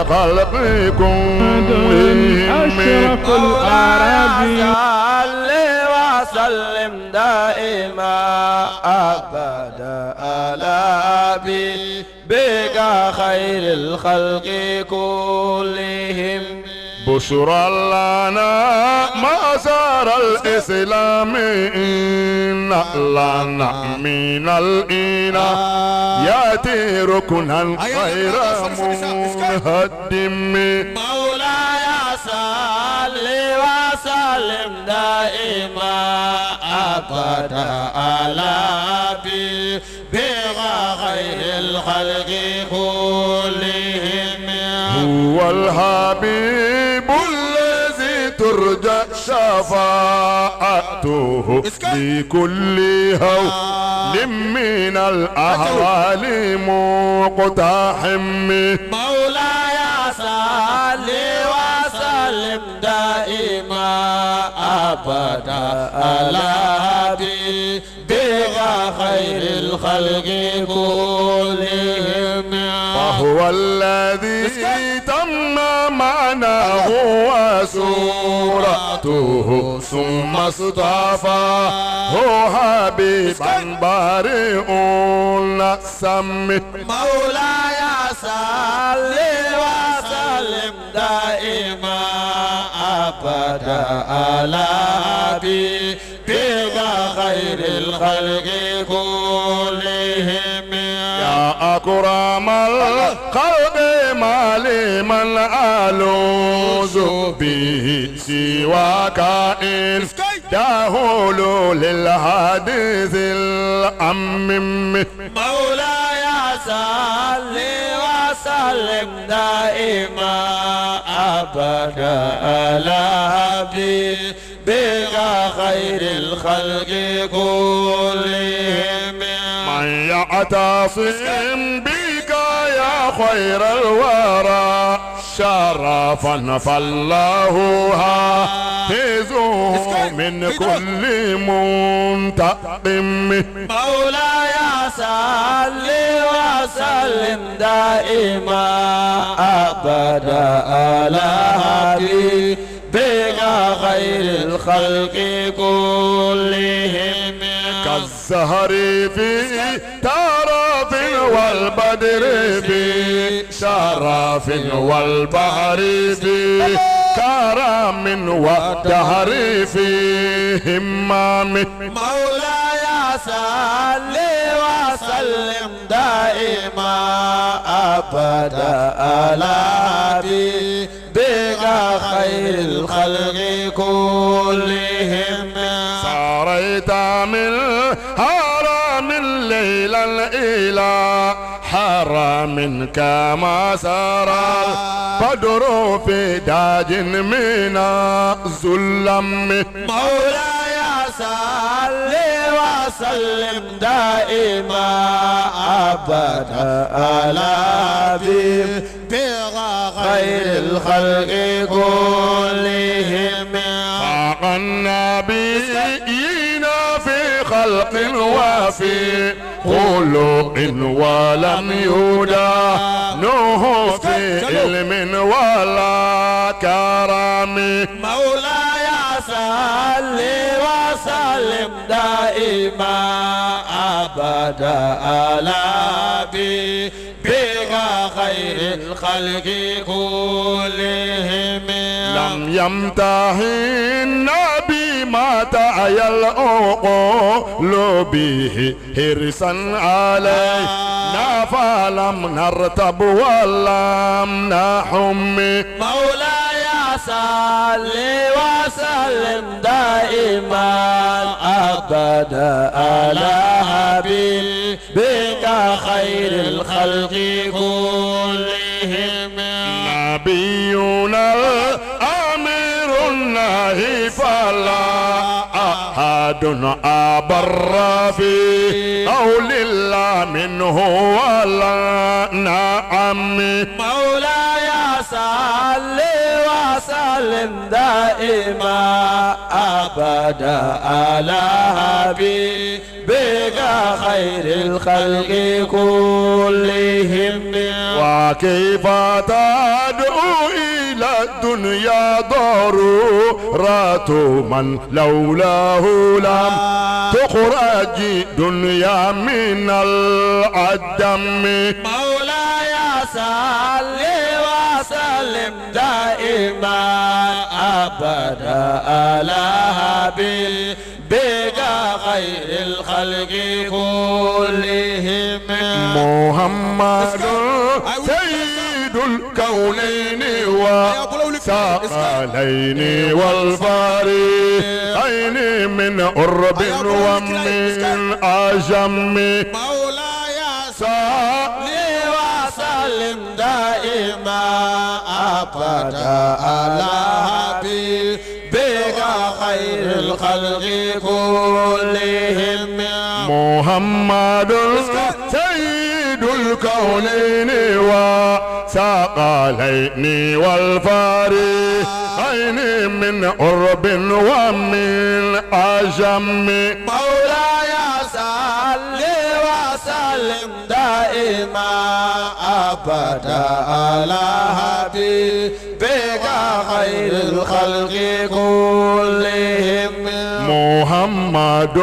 الخلق كلهم أشرف العرب صل وسلم دائما أبدا على حبيبك خير الخلق كلهم. بشرى لنا مسار الإسلام إن لنا من الإنايات ركنا غير مهدم. مولاي صل وسلم دائما أبدا على حبيبك خير الخلق كلهم. هو الحبيب الذي ترجى شفاعته لكل هول من الأهوال مقتحم. مولاي صل وسلم دائما أبدا على حبيبك خير الخلق كلهم. وهو الذي تم معناه وسورته ثم اصطفاه حبيبا بارئ السم. مولاي صل وسلم دائما أبدا على حبيبك خير الخلق كلهم. يا أكرم الخلق ما لمن ألوذ به سواك إن دهول للحديث الأمم. مولاي صل وسلم دائما أبدا على حبيبك خير الخلق كلهم. من يعتصم بك يا خير الورى شرفا فالله حافظه من كل منتقم. مولاي صل وسلم دائما أبدا على حبيبك خير الخلق كلهم. كالزهر في ترف والبدر بشرف والبحر بكرم والدهر في همام. مولاي صل وسلم دائما أبدا على حبيبك خير الخلق كلهم. ساريت من حرام ليلا إلى حرام كما سرى البدر في داج من الظلم. مولاي صل وسلم دائما أبدا على حبيبك خير الخلق كلهم. فاق النبيين في خلق وفي خلق ولم يدانه في علم ولا كرم. مولاي صل وسلم دائما أبدا على حبيبك خير الخلق كلهم. لم يمتهن بما تعيا العقول به حرصا علينا فلم نرتب ولم نحم. مولاي صل وسلم دائما أبدا على حبيبك خير الخلق كلهم. نبينا الأمير الناهي فلا أحد أبر في قول الله منه ولا نعم. مولاي صل وسلم دائما أبدا على حبيبك خير الخلق كلهم. كيف تدعو إلى الدنيا ضرورات من لولاه لم تخرج دنيا من العدم. مولاي صل وسلم دائما أبدا على حبيبك خير الخلق كلهم. محمد سيد الكونين وثقلين والفريقين من قرب ومن عجم. مولاي صل وسلم دائما أبدا على حبيبك خير الخلق كلهم. محمد سيد الكونين وثقلين والفريقين من قرب ومن عجم. مولاي صل وسلم دائما أبدا على حبيبك خير الخلق كلهم. محمد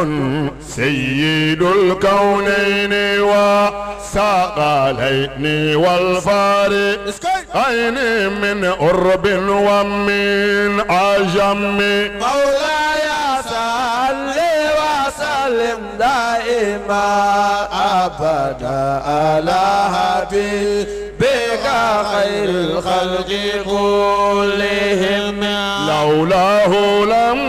سيد الكونين وثقلين والفريقين من قرب ومن عجم. مولاي صل وسلم دائما أبدا على حبيبك خير الخلق كلهم. لولاه لم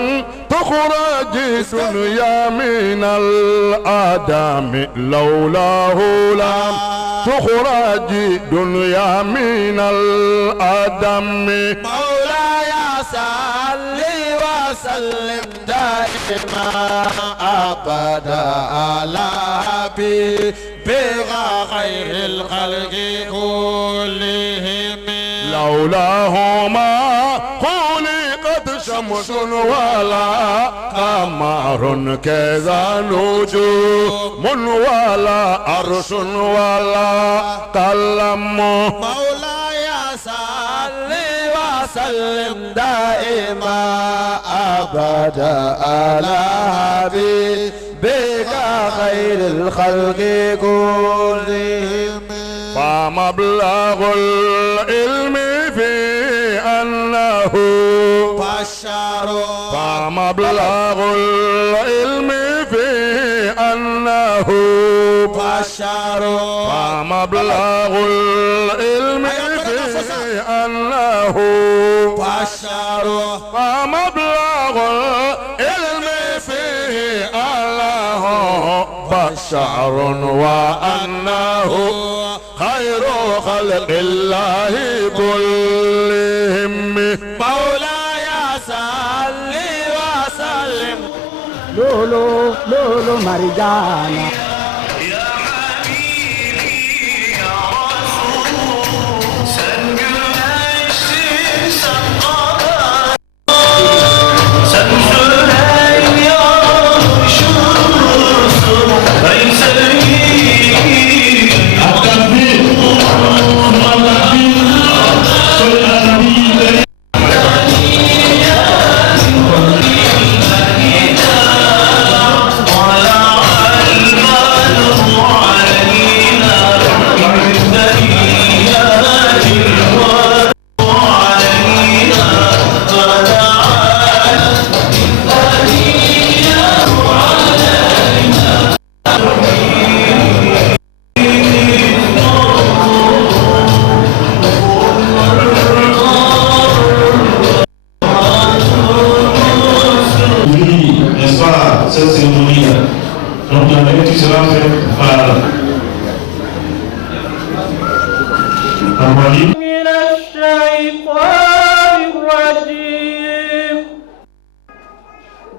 تخرج دنيا من الآدم. لولاه لم تخرج دنيا من الآدم. مولاي صل وسلم دائما أبدا على حبيبك خير الخلق كلهم. لولاه ما خلقت شمس ولا قمر كذا نجوم ولا عرش ولا قلم. مولاي صل وسلم دائما أبدا على حبيبك خير الخلق كلهم. فمبلغ العلم في أنه بشر. فمبلغ العلم في أنه بشر. فمبلغ العلم في أنه بشر. فمبلغ العلم فيه أنه بشر وأنه خير خلق الله كلهم. مولاي صل وسلم. لولو لولو مرجانا cette cérémonie-là. Donc la lecture sera faite par Amali. من الشيطان الرجيم.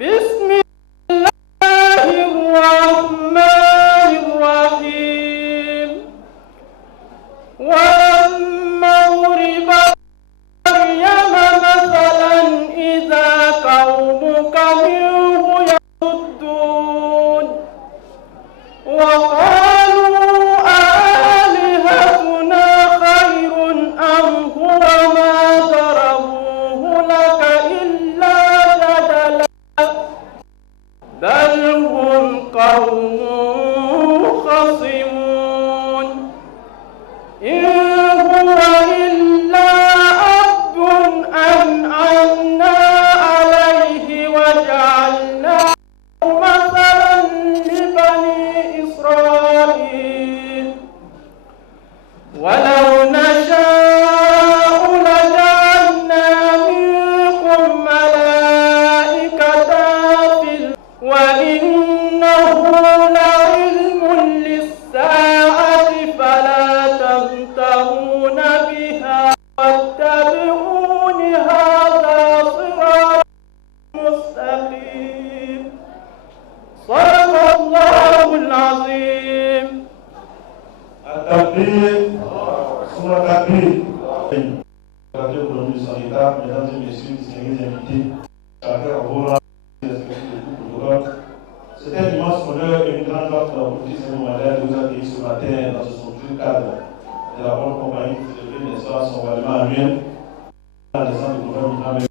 بسم الله الرحمن الرحيم. ولما ضرب مريم مثلا إذا قومك منه يصدون وقالوا آلهتنا خير ولو نشاء لجعلنا منكم ملائكة وإنه لعلم للساعة فلا تمترون بها واتبعون هذا صراط مستقيم. صدق الله العظيم. Mesdames et messieurs, distingués invités, chacun vos c'est un immense honneur et une grande joie pour la politique sénégalais de vous accueillir ce matin dans ce somptueux cadre de la bonne compagnie pour célébrer n'est-ce pas son ralliement annuel à la naissance du gouvernement Mohamed.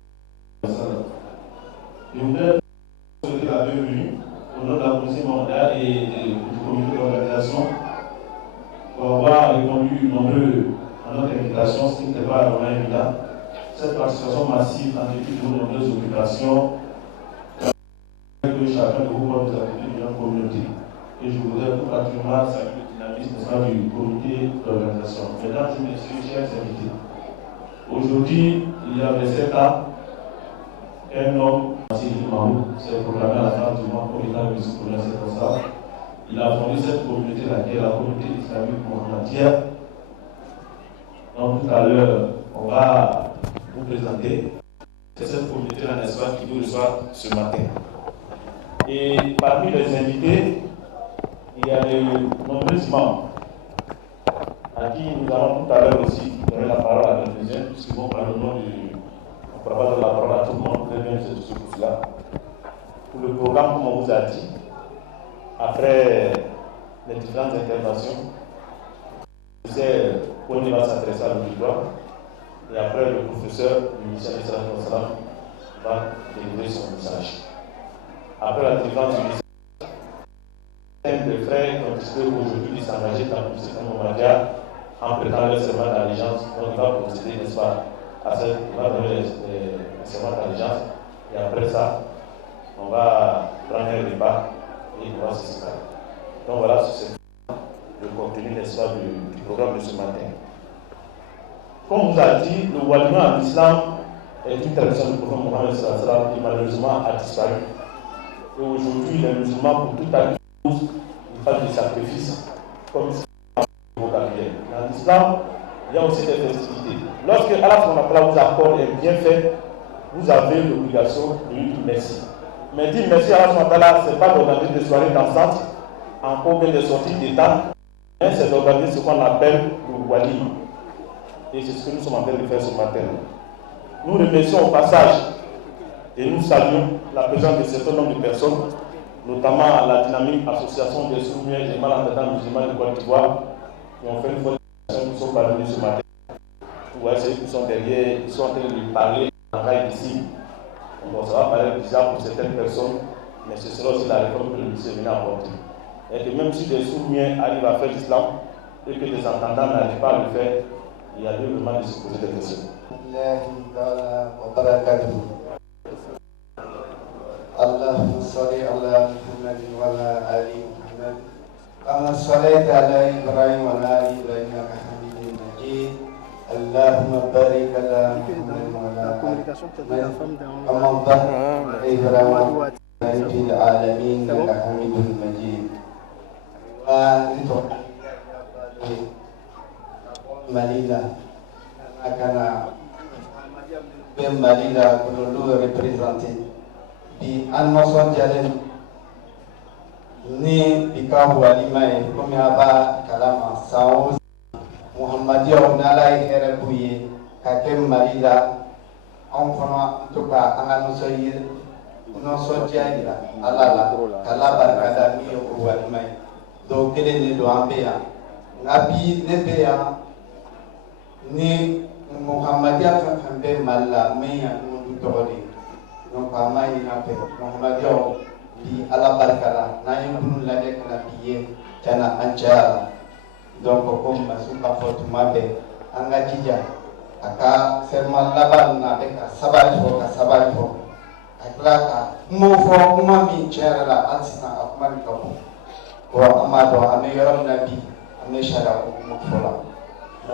Je voudrais souhaiter la bienvenue au nom de la police mondiale et du comité d'organisation pour avoir répondu nombreux à notre invitation, ce qui n'était pas vraiment évident. Cette participation massive en dépit de vos nombreuses occupations que chacun de vous porte des activités de notre communauté. Et je voudrais tout particulièrement saluer le dynamisme du comité d'organisation. Mesdames et messieurs, chers invités, aujourd'hui, il y a 27 ans, un homme, Sidi Mahou, s'est proclamé à la fin du mois comme étant ministre pour ça. Il a fondé cette communauté-là, qui est la communauté islamique mohammadienne. Donc tout à l'heure, on va vous présenter. C'est cette communauté-là, n'est-ce pas, qui vous reçoit ce matin. Et parmi les invités, il y a de nombreux membres à qui nous allons tout à l'heure aussi donner la parole à quelques-uns, puisqu'ils vont parler au nom du. On ne pourra pas donner la parole à tout le monde, très bien, c'est tout ce coup-là. Pour le programme, comme on vous a dit, après les différentes interventions, c'est qu'on va s'adresser à l'auditoire, et après le professeur du ministère de l'Islam va délivrer son message. Après la défense du message, des frères qui ont décidé aujourd'hui de s'engager dans le système mondial en prêtant leur serment d'allégeance. Donc il va procéder, n'est-ce pas, à cette, il va donner les serments d'allégeance. Et après ça, on va prendre un repas et on va se séparer. Donc voilà, c'est le contenu, n'est-ce pas, du programme de ce matin. Comme on vous a dit, le walima en islam est une tradition du prophète Mohammed qui malheureusement a disparu. Et aujourd'hui, les musulmans, pour tout acte, ils font des sacrifices, comme c'est dans le vocabulaire. Dans l'islam, il y a aussi des festivités. Lorsque Allah vous accorde un bienfait, vous avez l'obligation de lui dire merci. Mais dire merci à Allah, ce n'est pas d'organiser des soirées dansantes, encore bien des sorties d'état, mais c'est d'organiser ce qu'on appelle le wali. Et c'est ce que nous sommes en train de faire ce matin. Nous remercions au passage et nous saluons la présence de certain nombre de personnes, notamment la dynamique association des sourds-muets et malentendants musulmans de Côte d'Ivoire, qui ont fait une fois qui sont parvenus ce matin. Vous voyez, c'est eux qui sont derrière, ils sont en train de parler en rail ici. Donc ça va paraître bizarre pour certaines personnes, mais ce sera aussi la réforme que le ministère vient apporter. Et que même si des sourds-muets arrivent à faire l'islam et que des entendants n'arrivent pas à le faire, il y a lieu vraiment de se poser des questions. اللهم صل على محمد وعلى ال محمد كما صليت على ابراهيم وعلى ال ابراهيم انك حميد مجيد اللهم بارك على محمد وعلى ال محمد كما باركت على ابراهيم في العالمين انك حميد مجيد Malila akana ben Malila kululu représenté di anmoson jalen ni bika walima e komi aba kalama sao Muhammadiya onala ikere buye kakem Malila on kono tuka angano soyir no sojaya alala kala barkada mi o walima do kele ni do ambeya ngabi nebeya ni Muhammadiya kan be malla meya mundu togodi donc amay na pe Muhammadiya di ala barkala na yibunu la dek na biye tana anjara donc comme masuka fotuma be anga jija aka serma laban na be ka sabali fo aklaka mo fo kuma mi chera la atsina akman ko wa amado ame yoram nabi ame shara ko mo fola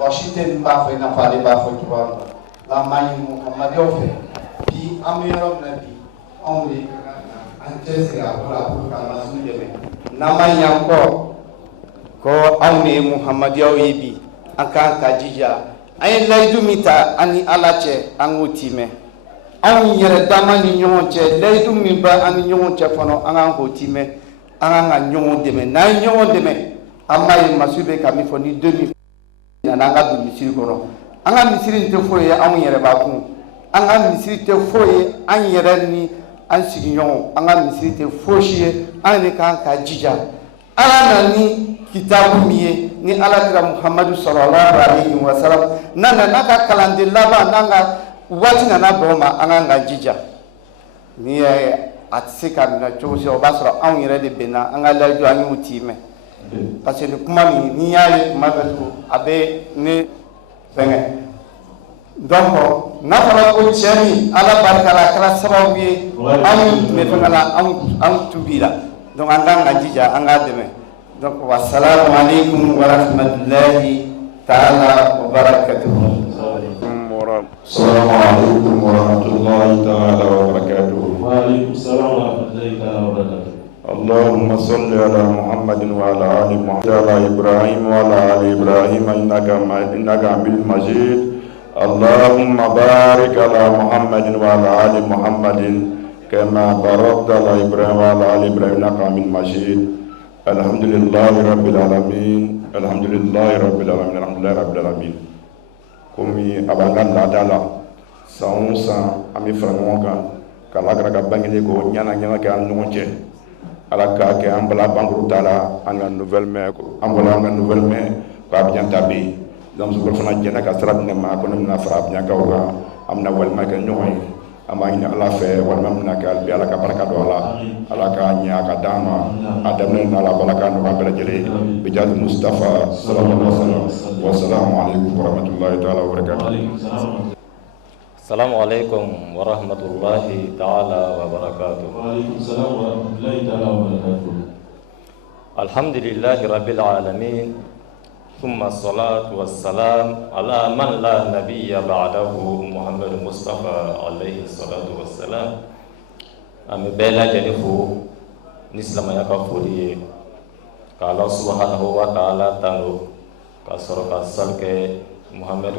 washite mba fo na fale ba fo tuwa la mayi Muhammad yo fe bi amiro nabi only antese ga pula pula na sunje me na mayi ko awne Muhammad yo yibi aka kajija ay laydu mita ani alache angutime aw yere dama ni nyonche laydu mimba ani nyonche fono anga hotime anga nyon deme na nyon deme amay masube kami foni 2000 nanga du misiri kono anga misiri te foye aw yere ba kun anga misiri te foye an yere ni an siginyon anga misiri te foshie ani kan kajija ala nani kitabu miye ni alakira Muhammadu sallallahu alaihi wasallam nana naka kalande laba nanga wati nana boma anga jija ni atsika na chosi obasra an yere de bena anga laju an utime parce que kuma ni yaye mabatu abe ni benga donc na fara ko chani ala barkala kala sababu ye am me fengala am tubira donc anga jija anga deme donc wassalamu alaikum wa rahmatullahi ta'ala wa barakatuh. Assalamu alaikum wa rahmatullahi ta'ala wa barakatuh. Wa alaikum assalam wa rahmatullahi ta'ala wa barakatuh. Allahumma salli ala Muhammadin wa ala ali Muhammad ala Ibrahim wa ala ali Ibrahim innaka Hamidum Majid. Allahumma barik ala Muhammadin wa ala ali Muhammadin kama barakta ala Ibrahim wa ala ali Ibrahim innaka Hamidum Majid. Alhamdulillahi rabbil alamin. Alhamdulillahi rabbil alamin. Alhamdulillahi rabbil alamin. Komi abangan ladala saunsa ami frangonga kala graga bangele ko nyana nyana ka nonche ala ka ke ambala bangru tala anga nouvelle me ko ambala anga nouvelle me ko abjan tabi dam su ko fana jena ka srat ne ma ko na fra abjan ka wa amna wal ma ka nyoy amani ala fe wal mamna ka bi ala ka baraka do ala ka nya ka dama adam ne ala baraka no ka bela jele bi jall Mustafa sallallahu alaihi wasallam. Wassalamu alaikum warahmatullahi ta'ala wabarakatuh. Assalamu alaikum warahmatullahi ta'ala wabarakatuh. Waalaikumsalam warahmatullahi ta'ala wabarakatuh. Alhamdulillahi rabbil alamin. Thumma salatu wassalam ala man la nabiyya ba'dahu Muhammad Mustafa alayhi salatu wassalam. Ami bela jenifu nislamaya ka fodi ka Allah subhanahu wa ta'ala tanu ka soro ka salke Muhammad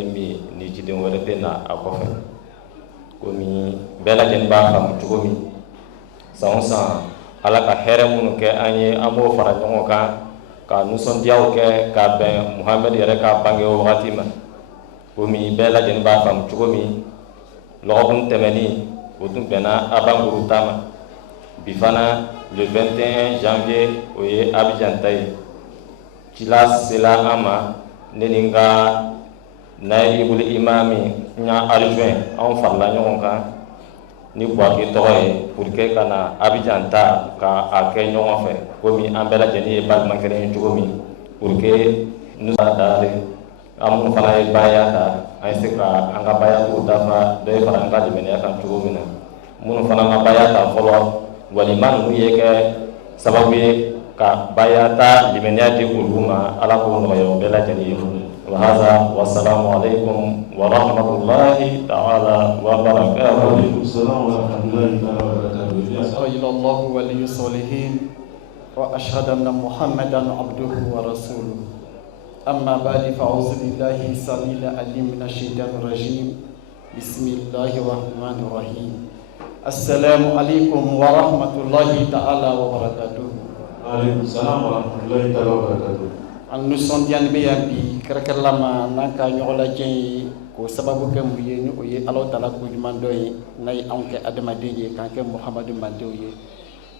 mi ni jiden wala bena akofe komi bela jen ba xam tugomi sansa ala ka here mun ke anye amo fara nyongo ka nuson diaw ke ka ben Muhammad yere ka bange wakati ma komi bela jen ba xam tugomi lobun temeni wotun bena abanguru tama bifana le 21 janvier oye Abidjan tay cila sela ama neninga naibul imami nya arjuin on farla nyon kan ni kwa ki toye pour que kana Abidjan ta ka ake nyon fe komi ambela jeni bal mankere njugomi pour que nous adare amun fala bayata ay sika anga bayatu dafa de fara anga de mena kan njugomina mun fana ma bayata folo waliman mu yeke sababu ka bayata limenya di uluma ala ko no yo bela jani wa hadha wa assalamu alaikum wa rahmatullahi ta'ala wa barakatuh. Wa alaikum assalam wa rahmatullahi ta'ala wa barakatuh. ila Allah waliyyu salihin wa ashhadu anna Muhammadan abduhu wa rasuluh. Amma ba'du fa'udzu billahi samil alim minasy syaitanir rajim. Bismillahirrahmanirrahim. Assalamu alaikum warahmatullahi ta'ala wabarakatuh. Waalaikumsalam warahmatullahi ta'ala wabarakatuh. Nous sommes bien bi karakalama nanka nyola jey ko sababu ke mu yenu o ye Allah ta'ala ko jumandoy nay anke adamadeje kanke Muhammadu mandoye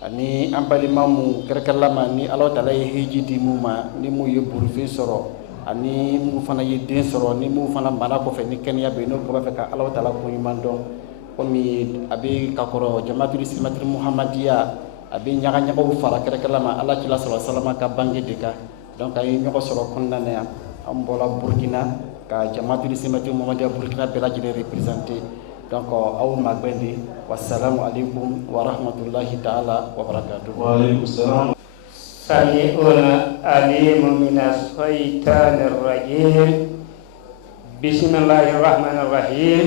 ani ambali mamu karakalama ni Allah ta'ala hijidi muma ni mu ye burfi soro ani mu fana ye den soro ni mu fana bana ko fe ni kenya be no ko fe ka Allah ta'ala ko jumando komi abi kakoro jamaatul islamatul muhammadiya abi nyaga nyaga fara karakalama Allah ta'ala sallallahu alaihi wasallam ka bangi deka donc ay ñoko soro condamné am bola Burkina ka jamaatul islamatul muhammadiya Burkina bela jine représenter donc aw magbendi wassalamu alaikum wa rahmatullahi ta'ala wa barakatuh. Wa alaikum assalam. سميع عليم من الشيطان الرجيم بسم الله الرحمن الرحيم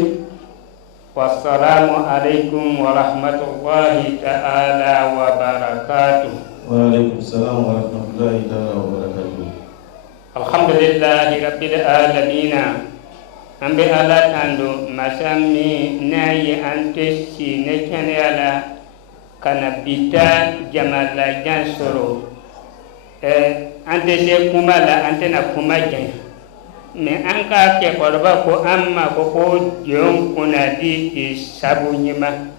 والسلام عليكم ورحمة الله تعالى وبركاته. وعليكم السلام ورحمة الله تعالى وبركاته. الحمد لله رب العالمين. أمبي على تندو مسامي ناي أنتشي نكني على كنبيتا جمال جانسورو أنتشي كمالا أنتنا كماجين mais an ka kɛkɔrɔba ko an ma ko jɔn kunna di sabu ɲima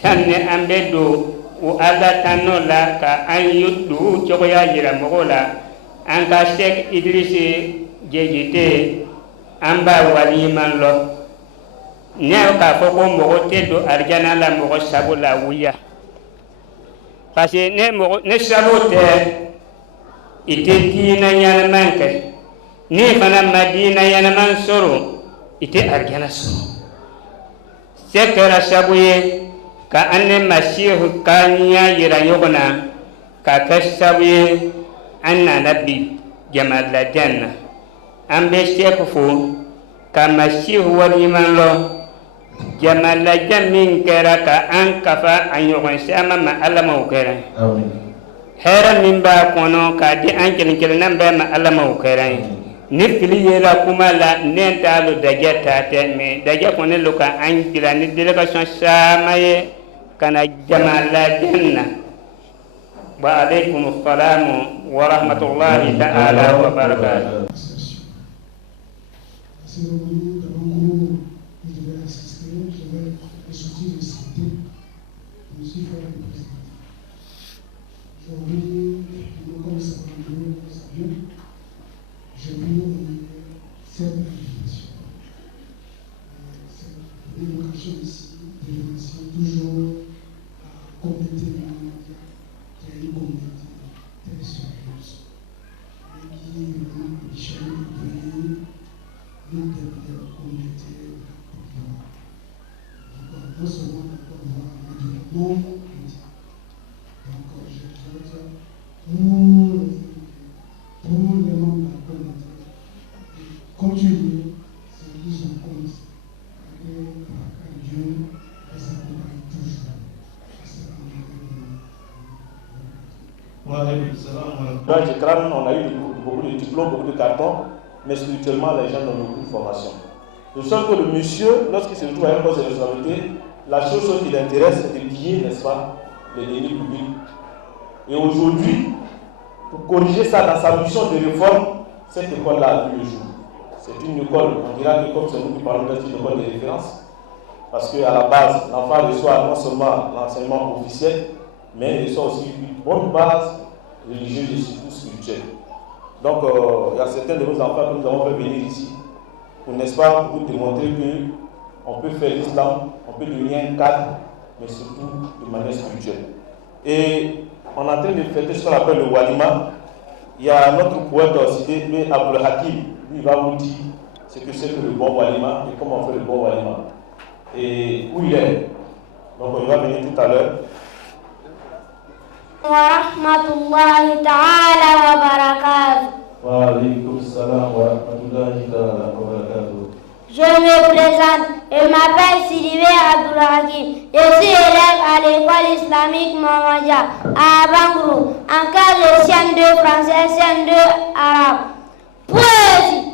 sanni an bɛ don o ala tanno la ka an yi dugu cogoya yira mɔgɔw la an ka Sheikh Idrisi Jejite an b'a waliɲuman lɔ ne y'a k'a fɔ ko mɔgɔ tɛ don arijana la mɔgɔ sabu la wuya parce que ne sabu tɛ i tɛ diinɛ ɲɛnama kɛ ni fana madina yanaman soro ite arjana soro sekara sabuye ka anne masihu kanya yira yogona ka kasabuye anna nabi jamal la janna ambe shekufu ka masihu waliman lo jamal la jamin kera ka an kafa an yogon sama ma alama ukera amin hera min ba kono ka di an kelin nan ba ma alama ukera ni fili yela kuma la ne ta lo daje ta te me daje ko ne lo ka an kila ni delegation sama ye kana jamala janna wa alaykum assalam wa rahmatullahi ta'ala wa barakatuh. J'ai vu cette invitation. C'est une occasion ici de remercier toujours la communauté mondiale qui est une communauté très sérieuse et qui est vraiment ambitionnée de devenir l'une des meilleures communautés de la Côte d'Ivoire. Donc, non seulement la Côte d'Ivoire, mais du monde entier. Donc, je voudrais dire pour les membres de la communauté, continuer ce qu'ils ont commencé avec Dieu et sa compagnie toujours. Dans ce crâne, on a eu beaucoup de diplômes, beaucoup de cartons, mais spirituellement, les gens n'ont aucune formation. De sorte que le monsieur, lorsqu'il se retrouve à un poste de responsabilité, la chose qui l'intéresse, c'est de piller, n'est-ce pas, les deniers publics. Et aujourd'hui, pour corriger ça dans sa mission de réforme, cette école-là a vu le jour. C'est une école, on dira que comme c'est nous qui parlons, c'est une école de référence. Parce qu'à la base, l'enfant reçoit non seulement l'enseignement officiel, mais il reçoit aussi une bonne base religieuse et surtout spirituelle. Donc, il y a certains de nos enfants que nous avons fait venir ici pour, n'est-ce pas, pour démontrer qu'on peut faire l'islam, on peut devenir un cadre, mais surtout de manière spirituelle. Et on est en train de fêter ce qu'on appelle le walima. Il y a notre poète cité, Abdul Hakim, lui il va vous dire ce que c'est que le bon walima et comment on fait le bon walima. Et où il est. Donc on va venir tout à l'heure. Wa rahmatullahi ta'ala wa barakatuh. Wa alaykum salam wa rahmatullahi ta'ala wa barakatuh. Je me présente et m'appelle Sidibé Abdoulhakim. Je suis élève à l'école islamique Mohamedia à Bangrou, en classe de CM2 français, CM2 arabe. Poésie,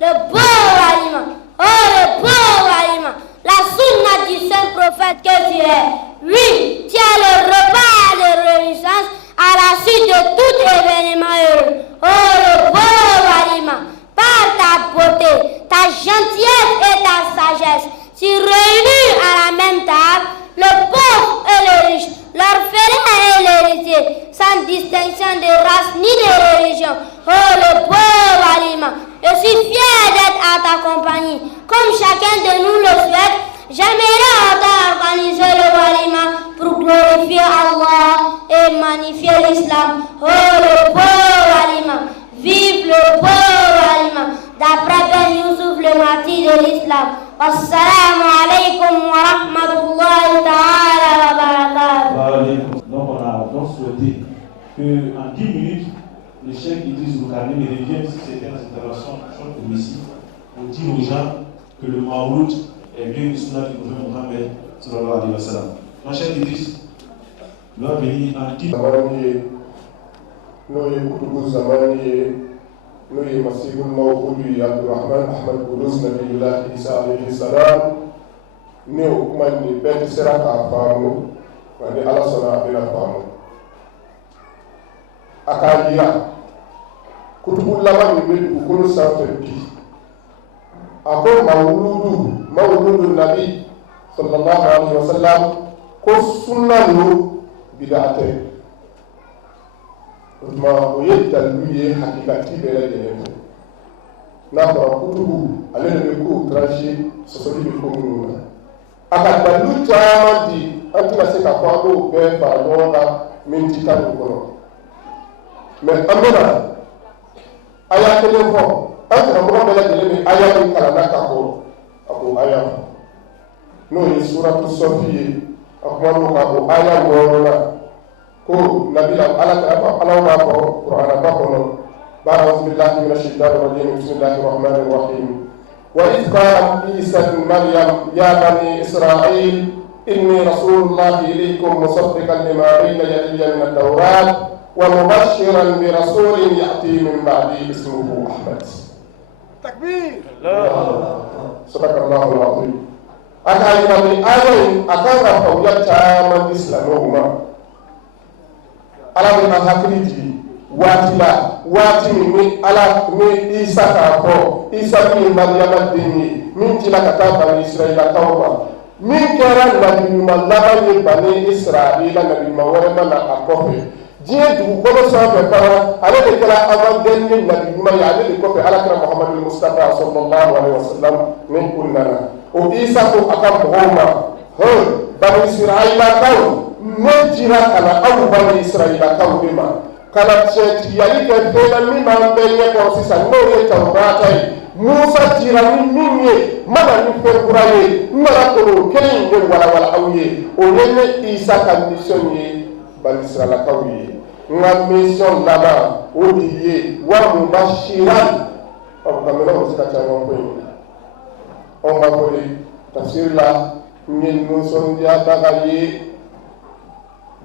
le bon aliment, oh le bon aliment, la sunna du saint prophète que tu es. Oui, tu as le repas de réjouissance à la suite de tout événement heureux. Oh le bon aliment. Par ta beauté, ta gentillesse et ta sagesse, tu réunis à la même table le pauvre et le riche, l'orphelin et l'héritier, sans distinction de race ni de religion. Oh le pauvre aliment, je suis fier d'être à ta compagnie. Comme chacun de nous le souhaite, j'aimerais organiser le walima pour glorifier Allah et magnifier l'islam. Oh le pauvre aliment. Vive le pauvre aliment, d'après Ben Youssouf, le martyr de l'islam. Wassalamu alaikum wa rahmatullahi ta'ala wa barakatuh. Donc on a donc souhaité qu'en 10 minutes, le chef Idriss Boukane revienne sur certaines interventions du Messie pour dire aux gens que le Maouloud est bien le sunnah du prophète Mohammed sallallahu alayhi wa sallam. Mon chef Idriss doit venir en 10 minutes. Nous sommes Zamani, nous sommes Masih Mawfoudi Abdurrahman Ahmad Boulouz Nabiullah Isa alayhi salam. Nous sommes Ben Seraka Famu, Mani Alasona Bena Famu. Akalia, Kutubu Lama Nibil Ukulu Sanfebi. Ako Mawuludu Nabi sallallahu alayhi wa sallam, ko sunnalu bid'ate. Ma o ye dalilu ye hakikati bɛɛ lajɛlen fɛ n'a fɔra kutubu ale de bɛ kow tranché sɔsɔli bɛ ko minnu na a ka dalilu caman di an tɛna se k'a fɔ an b'o bɛɛ fara ɲɔgɔn kan miniti tan nin kɔnɔ mɛ an bɛna aya kelen fɔ an karamɔgɔ bɛɛ lajɛlen bɛ aya min kalanna ka kɔrɔ a ko aya n'o ye suratu sɔfi ye a kuma n'o kan o aya wɔɔrɔnan ko nabila ala ma ko qur'ana ba kono ba'udhu billahi minash shaitanir rajim bismillahir rahmanir rahim wa idh qala isa ibn maryam ya bani isra'il inni rasulullahi ilaykum musaddiqan lima bayna yadayya min at-tawrat wa mubashiran bi rasulin ya'ti min ba'di ismuhu ahmad takbir sadaqallahu al-azim aka yirani ayoyin akan rafa yata man islamu ala bɛ na hakili jigin waati la waati min ni ala ni isa k'a fɔ isa min ye mariyama den ye min cila ka taa bani israɛlakaw ma min kɛra nabi ɲuman laban ye bani israɛla nabi ɲuman wɛrɛ ma na a kɔfɛ diɲɛ dugukolo sanfɛ fana ale de kɛra avant-dernier nabi ɲuman ye ale de kɔfɛ alakira muhamadu mustafa sallallahu alaihi wa sallam ni o nana o isa ko a ka mɔgɔw ma bani israɛlakaw ne jira kana aw bani israɛlakaw de ma kana tiɲɛtigiyali kɛ fɛn na min b'an bɛɛ ɲɛkɔrɔ sisan n'o ye tawurata ye musa jira ni min ye mana ni fɛn kura ye n nana k'o kelen in de walawala aw ye o ye ne isa ka mission ye bani israɛlakaw ye n ka mission laban o de ye wa mubashiran ɔ kamina o se ka ca ɲɔgɔn ko in anw b'a fɔ de tafsir la n ye nisɔndiyabaga ye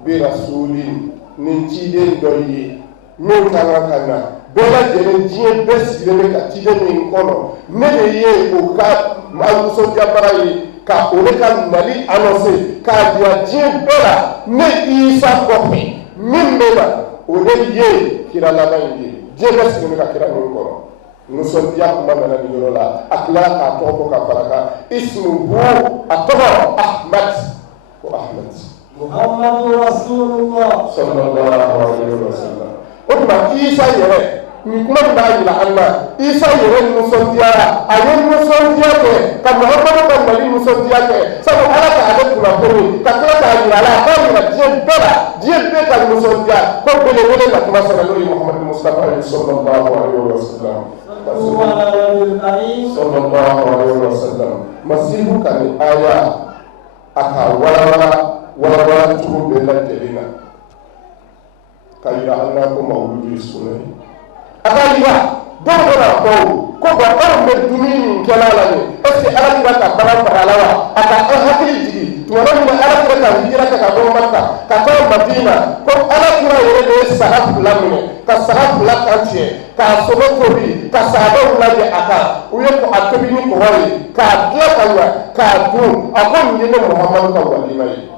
bi rasuli ni ciden dɔ ye min ka kan ka na bɛɛ lajɛlen diɲɛ bɛɛ sigilen bɛ ka ciden min kɔnɔ ne de ye o ka nisɔndiyabaga ye ka o de ka nali annoncer k'a jira diɲɛ bɛɛ la ne isa kɔfɛ min bɛ na o de ye kira laban ye diɲɛ bɛɛ sigilen bɛ ka kira min kɔnɔ nisɔndiya kuma nana nin yɔrɔ la a tila k'a tɔgɔ fɔ ka fara kan ismuhu a tɔgɔ ahmad ko ahmad Muhammadu Rasulullah sallallahu alaihi wa sallam. O tuma Isa yɛrɛ nin kuma min b'a jira an na Isa yɛrɛ nisɔndiyara a ye nisɔndiya kɛ ka Muhamadu ka nali nisɔndiya kɛ sabu Ala k'ale kunnafoni ka tila k'a jira a la a k'a jira diɲɛ bɛɛ la diɲɛ bɛɛ ka nisɔndiya ko belebele na kuma sera n'o ye Muhamadu Mustafa sallallahu alaihi wa sallam. Sallallahu alaihi wa sallam. Masihu ka nin aya a ka walawala cogo bɛɛ lajɛlen na ka yira an na ko mawuludu ye sunna ye a ka yira dɔw bɛna fɔ ko bɔn anw bɛ dumuni min kɛla la nin est ce que ala kira ka baara fara la wa a ka an hakili jigin tuma min na ala kira ka hijira kɛ ka bɔ Maka ka taa Madina ko ala kira yɛrɛ de ye saga fila minɛ ka saga fila kan tigɛ k'a sogo tobi ka saagaw lajɛ a kan u ye a tobi ni kɔgɔ ye k'a dilan ka ɲa k'a dun a ko nin ye ne Muhamadu ka walima ye.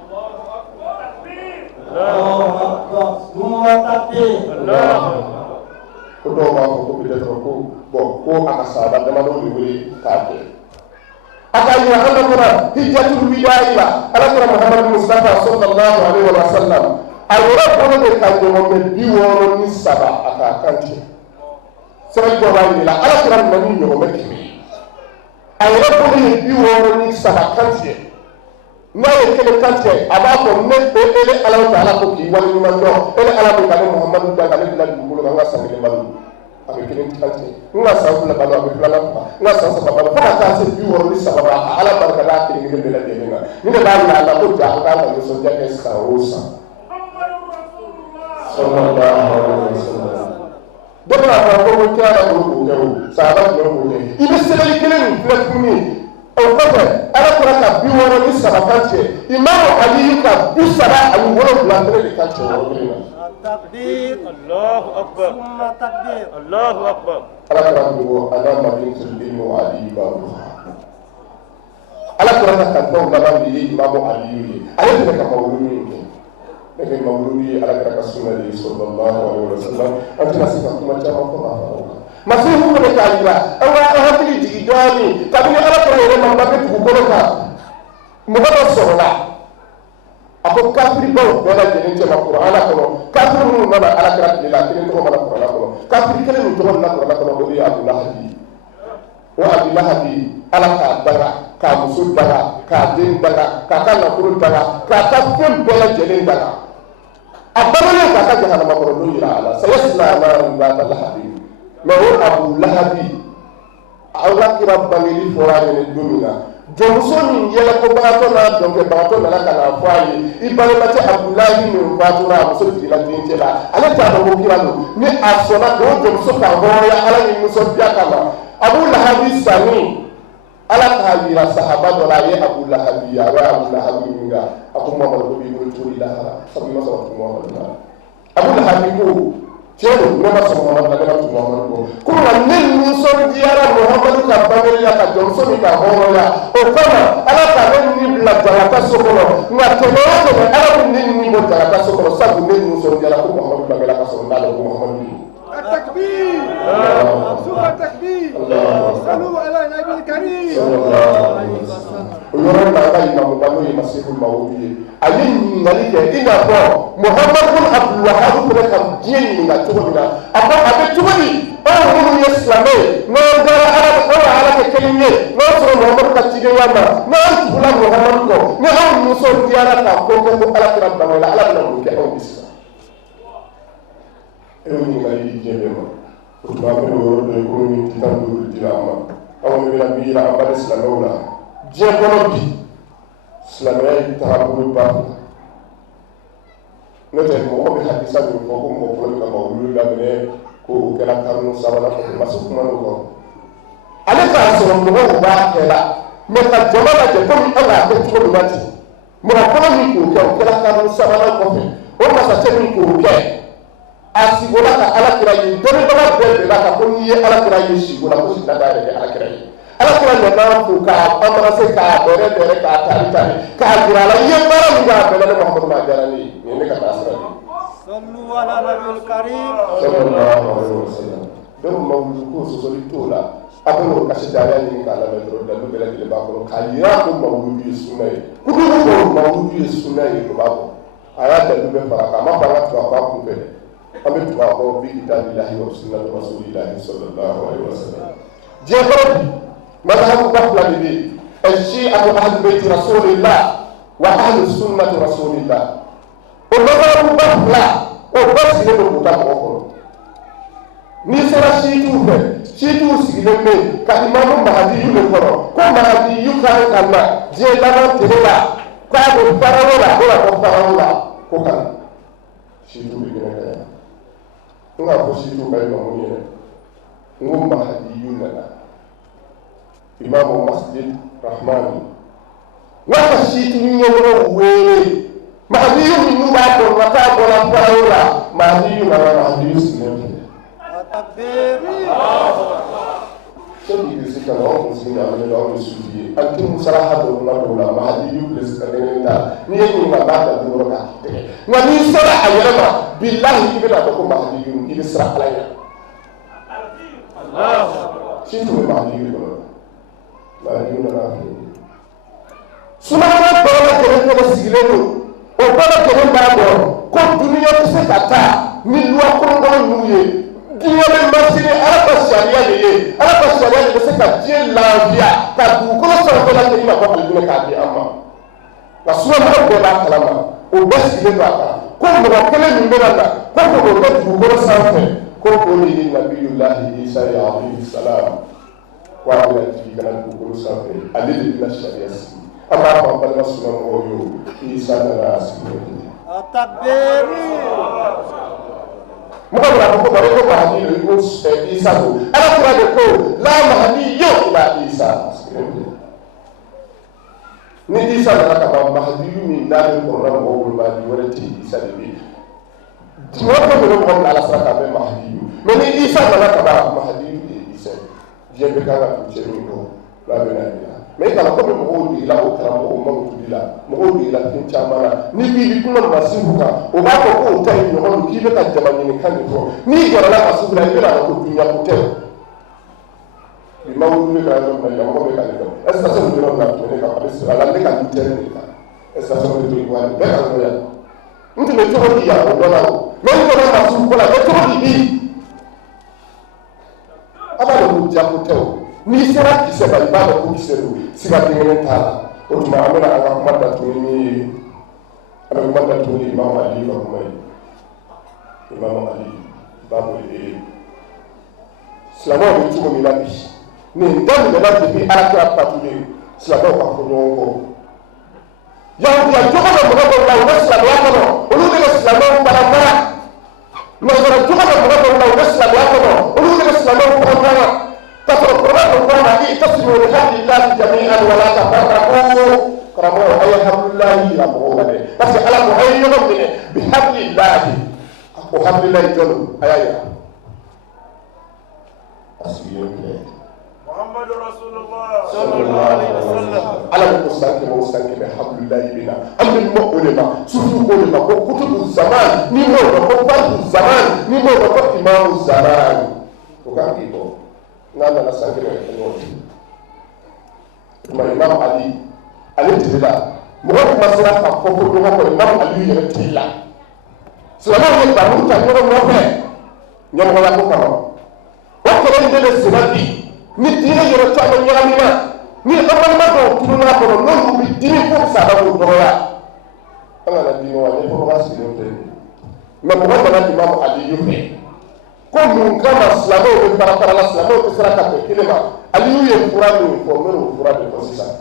Ko dɔw b'a fɔ ko peut-être ko bon ko a ka sahaba damadɔ de wele k'a kɛ a ka yira an fana hijatul widayi la alakira Muhamadu Mustafa sallallahu alaihi wa sallam a yɛrɛ bolo de ka ɲɔgɔnmɛ 63 a k'a kantigɛ sɛbɛn dɔ b'a jira alakira nana ni ɲɔgɔnmɛ 100 a yɛrɛ bolo ye 63 kantigɛ n'a ye kelen kantigɛ a b'a fɔ ne ele ala ta'ala ko k'i waleɲuman dɔn ele ala bɛ ka ne Muhamadu dan ka ne bila dugukolo kan n ka san 1 balo a bɛ kelen kantigɛ n ka san 2 balo a bɛ 2 faga n ka san 3 balo fo ka taa se 63 ma a ala barika da kelen kelen bɛɛ lajɛlen na ni ne b'a yira a la ko ja an k'a ka nisɔndiya kɛ san o san sallallahu alaihi wasallam debra fa ko ko kala ko ko ko sahaba ko ko ibe sebeli kelen ni tuni o ko ala ko ka bi woro ni sabakante imam ali ka bi sara ali woro blandre de ka cho takbir Allahu akbar summa takbir Allahu akbar ala ko ana madinatul ilm wa ali babu ala ko ka ko laban bi imam ali ala ko ka mawludi ni mawludi ala ka sunna sallallahu alaihi wasallam antina sifa kuma cha ko ma masihu ko ka ira awa hakili di dani tabini ala ko re ma ba ko ko ka mo ba sorola ako kafiri baw bela jeni te ma qur'ana ko kafiri mu ma ala ka ila kini ko ma qur'ana ko kafiri kele mu to ma qur'ana ko ko ya abdullah wa abdullah ala ka daga ka musul daga ka din daga ka na kuru daga ka ta fem bela jeni daga abamane ka ka jahannama ko do ila ala sayasla ma ba lahabi ma wo abu lahabi awla kira bangeli fora ne domina jomuso min yela ko baato na donke baato na kana faayi ibale mate abdullahi min fatura muso dila dinje la ala ta do kira no ni asona do jomuso ka hoya ala ni muso biya kama abu lahabi sani ala ka yira sahaba do la ye abu lahabi ya wa abu lahabi minga aku muhammad ko bi ko turi la sabu ma sabu muhammad abu lahabi ko cero nema sama Muhammad daga tu Muhammad ko wa nin muso diara Muhammad ka bameli ka jonso mi ka horo ya o kama ala ka ni bla jalata sokolo na tolo ko ala ni bo jalata sokolo sabu nin muso diara ko Muhammad bamela ka sokolo dalo Muhammad التكبير سورة التكبير صلوا على النبي الكريم Orang nak imam baru yang masih maudi. Ayin ningali ke ina ko Muhammad bin Abdul Wahhab mereka jin ni nak cuba bila. Apa ada cuba ni? Orang yang Islamai, negara Arab orang Arab kekelnya, orang Muhammad kacide wama, orang pulang Muhammad ko, orang musuh tiara tak ko ala kiram bangala ala nak ke orang Islam. Ini ningali jin memang. Utama orang ekonomi kita dulu tidak aman. Awak bila amal Islam jekolo bi silamɛya taabolo ba n'o tɛ mɔgɔ bɛ hadisa min fɔ ko mɔgɔ fɔlɔ ka mawulu daminɛ ko o kɛra karnu sabanan kɔnɔ masi kuma n'o kɔnɔ ale k'a sɔrɔ mɔgɔw b'a kɛ la mɛ ka jama lajɛ komi an k'a kɛ cogo min na ten mɔgɔ fɔlɔ min k'o kɛ o kɛra karnu sabanan kɔfɛ o masakɛ min k'o kɛ a sigola ka alakira ye dɔnnibaga bɛɛ de la ka ko n'i ye alakira ye sigola ko sida b'a yɛrɛ kɛ alakira ye alakira nana ko k'a embrasser k'a bɛrɛ k'a tari k'a jira a la i ye baara min kɛ a bɛɛ la ne Muhamadu ma diyara ne ye nin ye ne ka taasira de ye. Sallu ala nabiyil karim. Sallallahu alaihi wasallam. Donc mawudu ko sɔsɔli t'o la a bɛ n'o kasidariya ɲini k'a lamɛn dɔrɔn dalu bɛɛ lajɛlen b'a kɔnɔ k'a yira ko mawudu ye sunna ye kutubu ko mawudu ye sunna ye o b'a kɔnɔ a y'a dalu bɛɛ fara kan a ma fara tugu a kɔ a kun fɛ dɛ an bɛ tugu a kɔ bi kitabillahi wa sunnati rasulillahi sallallahu alaihi wasallam. diɲɛ kɔnɔ bi مذهب بطل به الشيعة أهل بيت رسول الله وأهل السنة رسول الله ومذهب بطل وبس يدعو تبعه نسرا شيتو سيلمي كإمام مهدي يقول كم مهدي يكره كنا جيلنا تلا كابو فراولا ولا فراولا كوكا شيتو بيجنا كنا بشيتو كايماموني نقول مهدي ينلا Imam Masjid Rahmani waka shiti nyoro wewe mahdiyu minnu ba ko wata ko la farawla mahdiyu na mahdiyu sinne takbir so di sika no musin ya ne do sufi antum sarahatu na ko la mahdiyu liskanena ni ni ma ba da do ka na ni sara ayama billahi ibada ko mahdiyu ibi sara alaya Allah shintu mahdiyu sumaworo bɔrɔ kelen kelen sigilen don o bɔrɔ kelen b'a dɔn ko duniya tɛ se ka taa ni luwa kɔnɔkɔnɔ ninnu ye diɲɛ bɛ masini ala ka sariya de ye ala ka sariya de bɛ se ka diɲɛ lafiya ka dugukolo sanfɛla kɛ i n'a fɔ alijinɛ k'a di an ma nka sumaworo bɛɛ b'a kalama o bɛɛ sigilen don a kan ko mɔgɔ kelen min bɛ na ko o bɛ dugukolo sanfɛ ko o de ye nabiyulahi isa ye alayhi salam. Wa ala jigi kana dugukolo sanfɛ ale de bɛna sariya sigi an b'a fɔ an balima sunamɔgɔw ye Isa nana a sigi takbir mɔgɔ bɛna fɔ ko bɔrɛ ko mahadi le ko isa do ala kura de ko la mahadi yo ila isa ni isa nana ka ban mahadi min n'ale kɔrɔla mɔgɔw bolo mahadi wɛrɛ tɛ isa de bɛ yen mɔgɔ bɛ mɔgɔ min ala sara k'a bɛ mahadi yo mɛ ni isa nana ka ban mahadi de isa diɲɛ bɛ kan ka tu cɛ min kɔ la bɛ na ye mɛ i kana ko bɛ mɔgɔw de la o karamɔgɔw ma tugu la mɔgɔw de la fɛn caman na ni b'i kuma masifu kan o b'a fɔ ko o ta ye ɲɔgɔn don k'i bɛ ka jama ɲinikan de fɔ n'i gɛrɛla masifu la i bɛna ko dunuya ko tɛ bi ma wuli ka yɔrɔ min na mɔgɔ bɛ ka ne dɔn est ce que sɛbɛn yɔrɔ min na tuguni ka bali sira la ne ka nin tɛrɛ de kan est ce que sɛbɛn de bɛ wari bɛɛ ka nɔgɔ yan n tun bɛ cogo di yan o dɔ la o mɛ n dɔnna masifu ko la bɛ cogo di bi a b'a dɔn ko diya ko tɛ o n'i sera kisɛ ba i b'a dɔn ko kisɛ don siga denkɛnɛ t'a la o tuma an bɛna an ka kuma datugu ni an bɛ kuma datugu ni imamu ali ka kuma ye imamu ali b'a fɔ silamɛw bɛ cogo min na bi nin daminɛna depuis alakira patulen silamɛw ka fɔ ɲɔgɔn kɔ yahudiya jogo bɛ mɔgɔ dɔw la u bɛ silamɛya kɔnɔ olu de bɛ silamɛw baara nanzara jogo bɛ mɔgɔ dɔw la u bɛ silamɛya kɔnɔ olu de bɛ silamɛw baara kafir Quran Quran itasimu bihamdillahi jami'an wa la tafarraqu karamɔgɔ a ye hamdulilahi yira mɔgɔw la dɛ parce que ala ko a ye ɲɔgɔn minɛ bihamdillahi o hamdulilahi jɔn a y'a yira a sigilen filɛ Muhammadu Rasulullah sallallahu alaihi wasallam ala ko sanke o sanke bɛ hamdulilahi bina an bɛ mɔ o de ma sufi o de ma ko kutubu zaman ni m'o dɔn ko fardu zaman ni m'o dɔn ko imamu zaman o kan k'i bɔ n'a nana sankere yɛrɛ ɲɔgɔn cɛ tuma imamu ali ale tile la mɔgɔ kuma sera ka fɔ ko ɲɔgɔn kɔ imamu ali yɛrɛ tile la silamɛw ye baro ta ɲɔgɔn nɔfɛ ɲɛmɔgɔya ko kama o kɛlɛ in de bɛ senna bi ni diinɛ yɛrɛ caman ɲagamina ni amalima dɔw tunun'a kɔnɔ n'olu bɛ dimi fo musaka k'o dɔgɔya an kana diinɛ wa ɲɛmɔgɔya sigilen tɛ mɛ mɔgɔ nana imamu ali yu fɛ ko mun kama silamɛw bɛ fara la silamɛw tɛ sera ka bɛn kelen ma aliyu ye fura min fɔ n bɛna o fura de fɔ sisan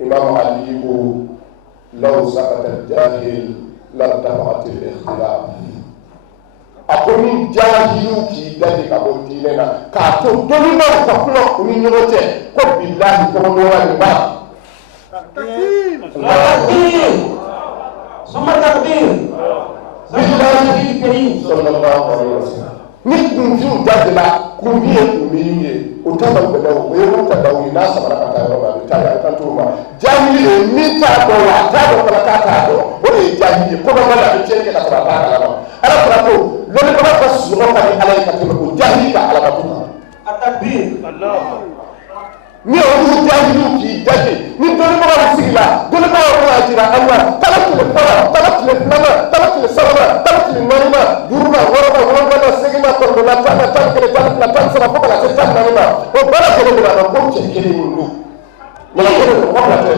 imamu ali ko law sakata jahil lartafa'at al-ikhtilaf a ko ni jahiliw k'i daji ka bɔ diinɛ na k'a to dɔnnibaw ka kuma u ni ɲɔgɔn cɛ ko bilahi tɔgɔdɔgɔya nin ba takbir summa takbir ni kunfiw dadila kunfi ye kunfiw ye o ta ma gbɛlɛ o ye mun ta daw ye n'a samara ka taa yɔrɔ la a bɛ taa yan kan t'o ma jahili ye min t'a dɔn wa a t'a dɔn fana k'a t'a dɔn o de ye jahili ye kodɔnba la a bɛ tiɲɛni kɛ ka sɔrɔ a t'a kalama ala fana ko lɔnnibaga ka sunɔgɔ ka di ala ye ka tɛmɛ o jahili ka alabato kan a takbir ni olu jahiliw k'i daji ni dɔnnibagaw sigila dɔnnibagaw bɛna jira an na kala tile fɔlɔ kala tile filanan kala tile sabanan kala tile naaninan duurunan wɔɔrɔnan wolonfilanan seginnan kɔnɔntɔnnan tannan tan ni kelen tan ni fila tan ni saba fo ka na se tan ni naani ma o bɛɛ lajɛlen bɛna dɔn ko cɛ kelen min don mɔgɔ kelen mɔgɔ fila tɛ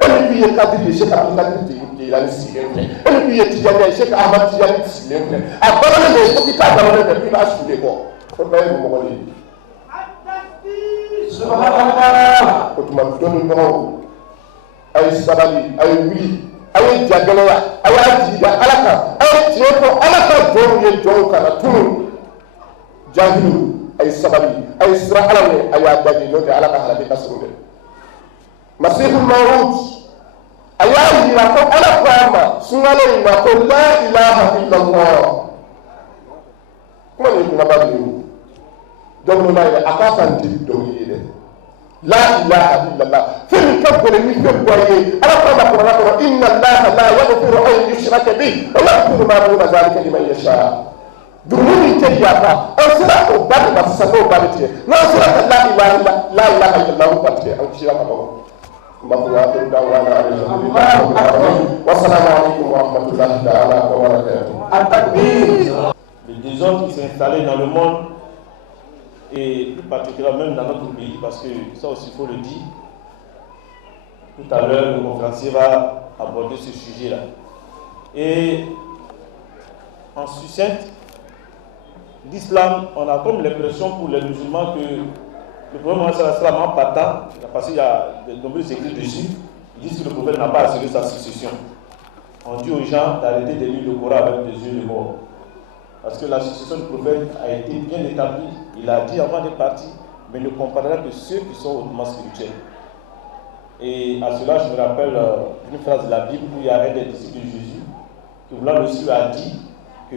e min b'i ye kadiri ye Sheikh Abdul Qadir Jilani sigilen filɛ e min b'i ye Tijani ye Sheikh Ahmad Tijani sigilen filɛ a balanen don fo k'i t'a balanen fɛ k'i b'a su de kɔ o bɛɛ ye mɔgɔ de ye. Subhanallah. O tuma dɔnnibagaw a ye sabali a ye wuli a ye jagɛlɛya a y'a jigida ala kan a ye tiɲɛ fɔ ala ka jɔnw ye jɔnw kana tunu jahiliw a ye sabali a ye sira ala ɲɛ a y'a daji n'o tɛ ala ka halaki ka surun dɛ masihu mawud a y'a yira ko ala ko a ma sunkalo in ma ko la ilaha illallah kuma nin kunaba de ye dɔnku n'a ye a k'a kan di dɔnkili ye dɛ la ilaha illallah fɛn min ka gɛlɛn ni fɛn bɔ ye ala ko ma kɔrɔla kɔrɔ inna allaha la yaghfiru an yushraka bihi wa yaghfiru ma duna dhalika liman yasha dugu min tɛ yafa an sera o ba de ma sisan n'o ba bɛ tigɛ n'an sera ka la ilaha illallah ba tigɛ an kisira ka bɔ makuyaatu da'wana alhamdulillahi rabbil alamin wa assalamu alaykum wa rahmatullahi ta'ala wa barakatuh. Les désordres qui s'est installé dans le monde et plus particulièrement même dans notre pays, parce que ça aussi il faut le dire. Tout à l'heure, le conférencier va aborder ce sujet-là. Et en succincte, l'islam, on a comme l'impression pour les musulmans que le prophète Mohammed sallallahu alayhi wa sallam en partant, parce qu'il y a de nombreux écrits dessus, ils disent que le prophète n'a pas assuré sa succession. on dit aux gens d'arrêter de lire le Coran avec des yeux de mort. Parce que la succession du prophète a été bien établie. Il a dit avant de partir, mais ne comparera que ceux qui sont hautement spirituels. Et à cela, je me rappelle une phrase de la Bible où il y a un des disciples de Jésus qui, voulant le suivre, a dit que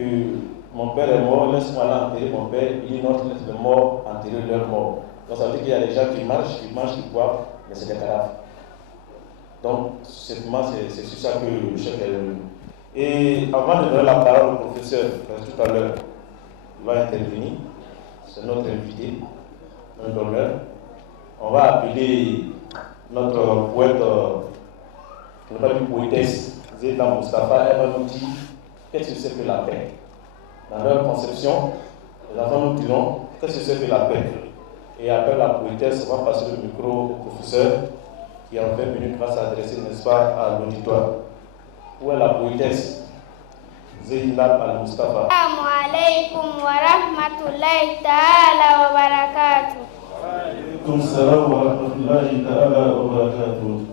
mon père est mort, laisse-moi là enterrer mon père. Il dit non, laisse les morts enterrer leurs morts. Donc ça veut dire qu'il y a des gens qui marchent, qui mangent, qui boivent, mais c'est des cadavres. Donc, certainement, c'est sur ça que le chef est revenu. Et avant de donner la parole au professeur, tout à l'heure, il va intervenir. C'est notre invité, notre honneur. On va appeler notre poète, on ne va pas dire poétesse, Zeyna Mustafa. Elle va nous dire qu'est-ce que c'est que la paix. Dans leur conception, les enfants nous diront qu'est-ce que c'est que la paix. Et après la poétesse, on va passer le micro au professeur qui en 20 minutes va s'adresser, n'est-ce pas, à l'auditoire. Où est la poétesse Zeynab Al-Mustafa? Assalamu alaikum wa rahmatullahi ta'ala wa barakatuh.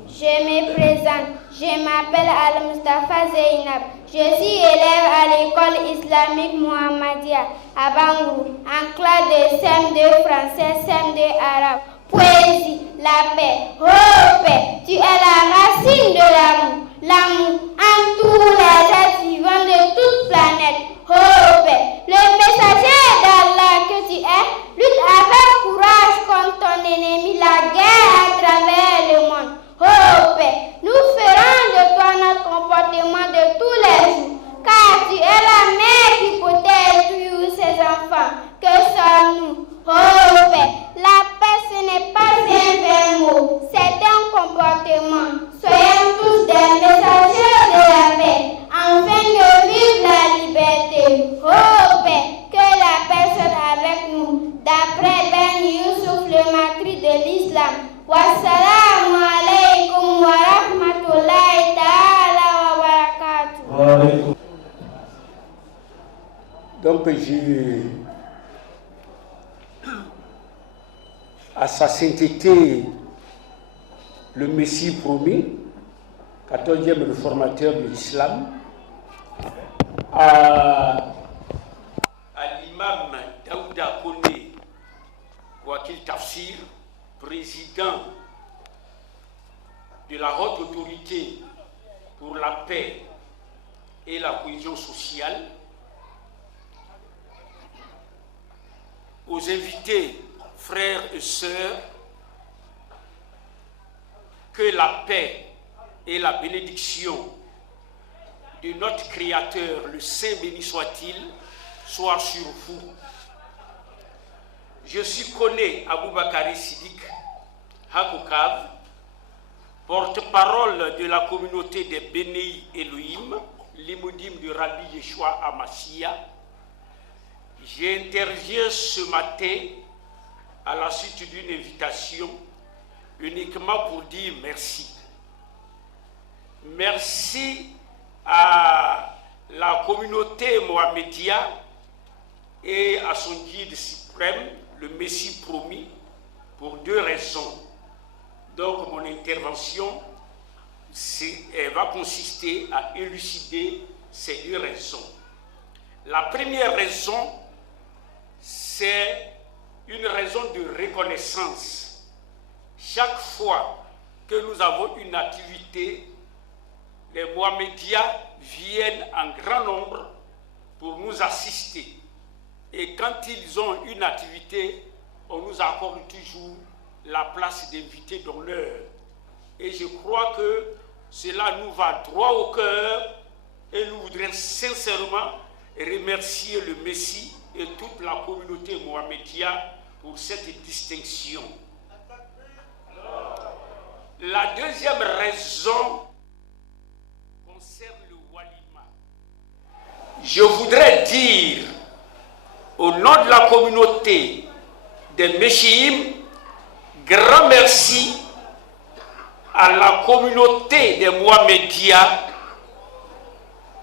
Je me présente, je m'appelle Al-Mustafa Zeynab. Je suis élève à l'école islamique Muhammadia à Bangourou, en classe de CM2 français, CM2 arabe. Poésie, la paix, oh paix, tu es la racine de l'amour. L'amour en tous les êtres vivants de toute planète. Oh paix, le messager d'Allah que tu es, lutte avec courage contre ton ennemi, la guerre à travers le monde. Oh paix, nous ferons de toi notre comportement de tous les jours, car tu es la mère qui protège tous ses enfants. Que sommes-nous? Oh paix, la paix ce n'est pas un vain mot, c'est un comportement. Soyons tous des messagers de la paix, afin de vivre la liberté. Oh paix, que la paix soit avec nous. D'après Ben Youssouf, le martyr de l'islam. Wassalamu alaikum wa rahmatullahi ta'ala wa barakatuh. Donc à sa sainteté, le Messie promis, 14e réformateur de l'islam, à l'imam Daouda Koné, Wakil Tafsir, président de la haute autorité pour la paix et la cohésion sociale, aux invités, frères et sœurs, que la paix et la bénédiction de notre Créateur, le Saint béni soit-il, soient sur vous. Je suis Koné Aboubakari Sidik Hakokav, porte-parole de la communauté des Bénéi Elohim, l'imoudim de Rabbi Yeshua Amassia. J'interviens ce matin à la suite d'une invitation uniquement pour dire merci. Merci à la communauté mohammédia et à son guide suprême, le Messie promis, pour deux raisons. Donc mon intervention va consister à élucider ces deux raisons. La première raison, c'est une raison de reconnaissance. Chaque fois que nous avons une activité, les Mohammédiens viennent en grand nombre pour nous assister. Et quand ils ont une activité, on nous accorde toujours la place d'invité d'honneur. Et je crois que cela nous va droit au cœur et nous voudrions sincèrement remercier le Messie et toute la communauté mohammédienne pour cette distinction. La deuxième raison concerne le walima. Je voudrais dire au nom de la communauté des Meshiim, grand merci à la communauté des Mohammédiens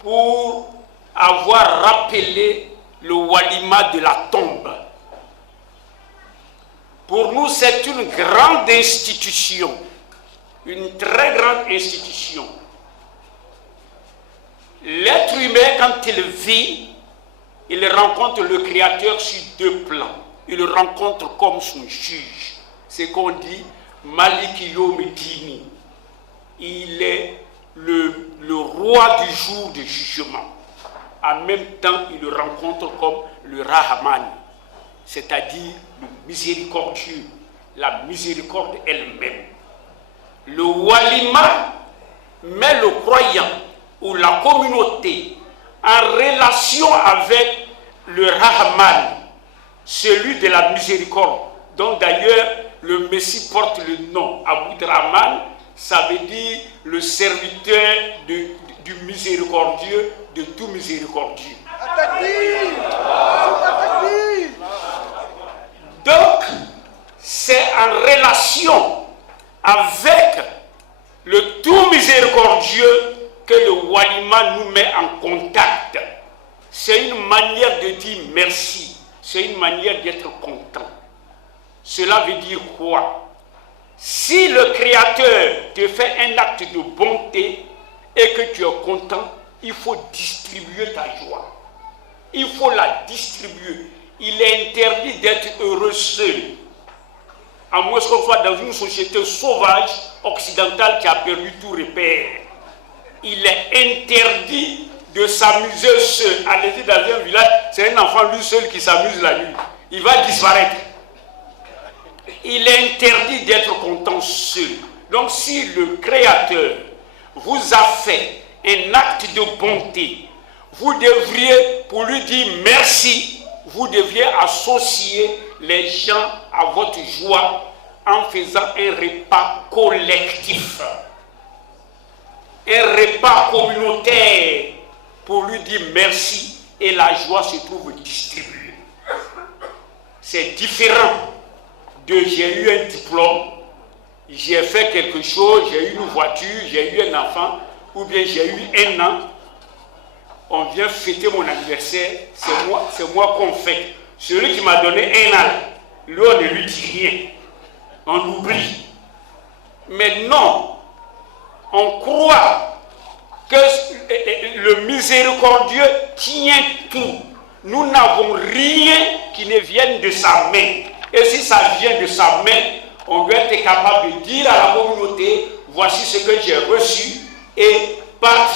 pour avoir rappelé le walima de la tombe. Pour nous, c'est une grande institution, une très grande institution. L'être humain, quand il vit, il rencontre le Créateur sur deux plans. Il le rencontre comme son juge. C'est qu'on dit Maliki Yomidini. Il est le roi du jour du jugement. En même temps, il le rencontre comme le Rahman, c'est-à-dire le miséricordieux, la miséricorde elle-même. Le walima met le croyant ou la communauté en relation avec le Rahman, celui de la miséricorde, dont d'ailleurs le Messie porte le nom Abou Rahman, ça veut dire le serviteur du miséricordieux, de tout miséricordieux. Donc, c'est en relation avec le tout miséricordieux que le walima nous met en contact. C'est une manière de dire merci, c'est une manière d'être content. Cela veut dire quoi? Si le Créateur te fait un acte de bonté et que tu es content, il faut distribuer ta joie. Il faut la distribuer. Il est interdit d'être heureux seul. À moins qu'on soit dans une société sauvage, occidentale, qui a perdu tout repère. Il est interdit de s'amuser seul. Allez-y dans un village, c'est un enfant lui seul qui s'amuse la nuit. Il va disparaître. Il est interdit d'être content seul. Donc si le Créateur vous a fait un acte de bonté, vous devriez, pour lui dire merci, vous devriez associer les gens à votre joie en faisant un repas collectif, un repas communautaire pour lui dire merci, et la joie se trouve distribuée. C'est différent de j'ai eu un diplôme, j'ai fait quelque chose, j'ai eu une voiture, j'ai eu un enfant, ou bien j'ai eu un an, on vient fêter mon anniversaire, c'est moi qu'on fête. Celui qui m'a donné un an, lui on ne lui dit rien, on oublie. Mais non, on croit que le miséricordieux tient tout. Nous n'avons rien qui ne vienne de sa main. Et si ça vient de sa main, on doit être capable de dire à la communauté, voici ce que j'ai reçu, et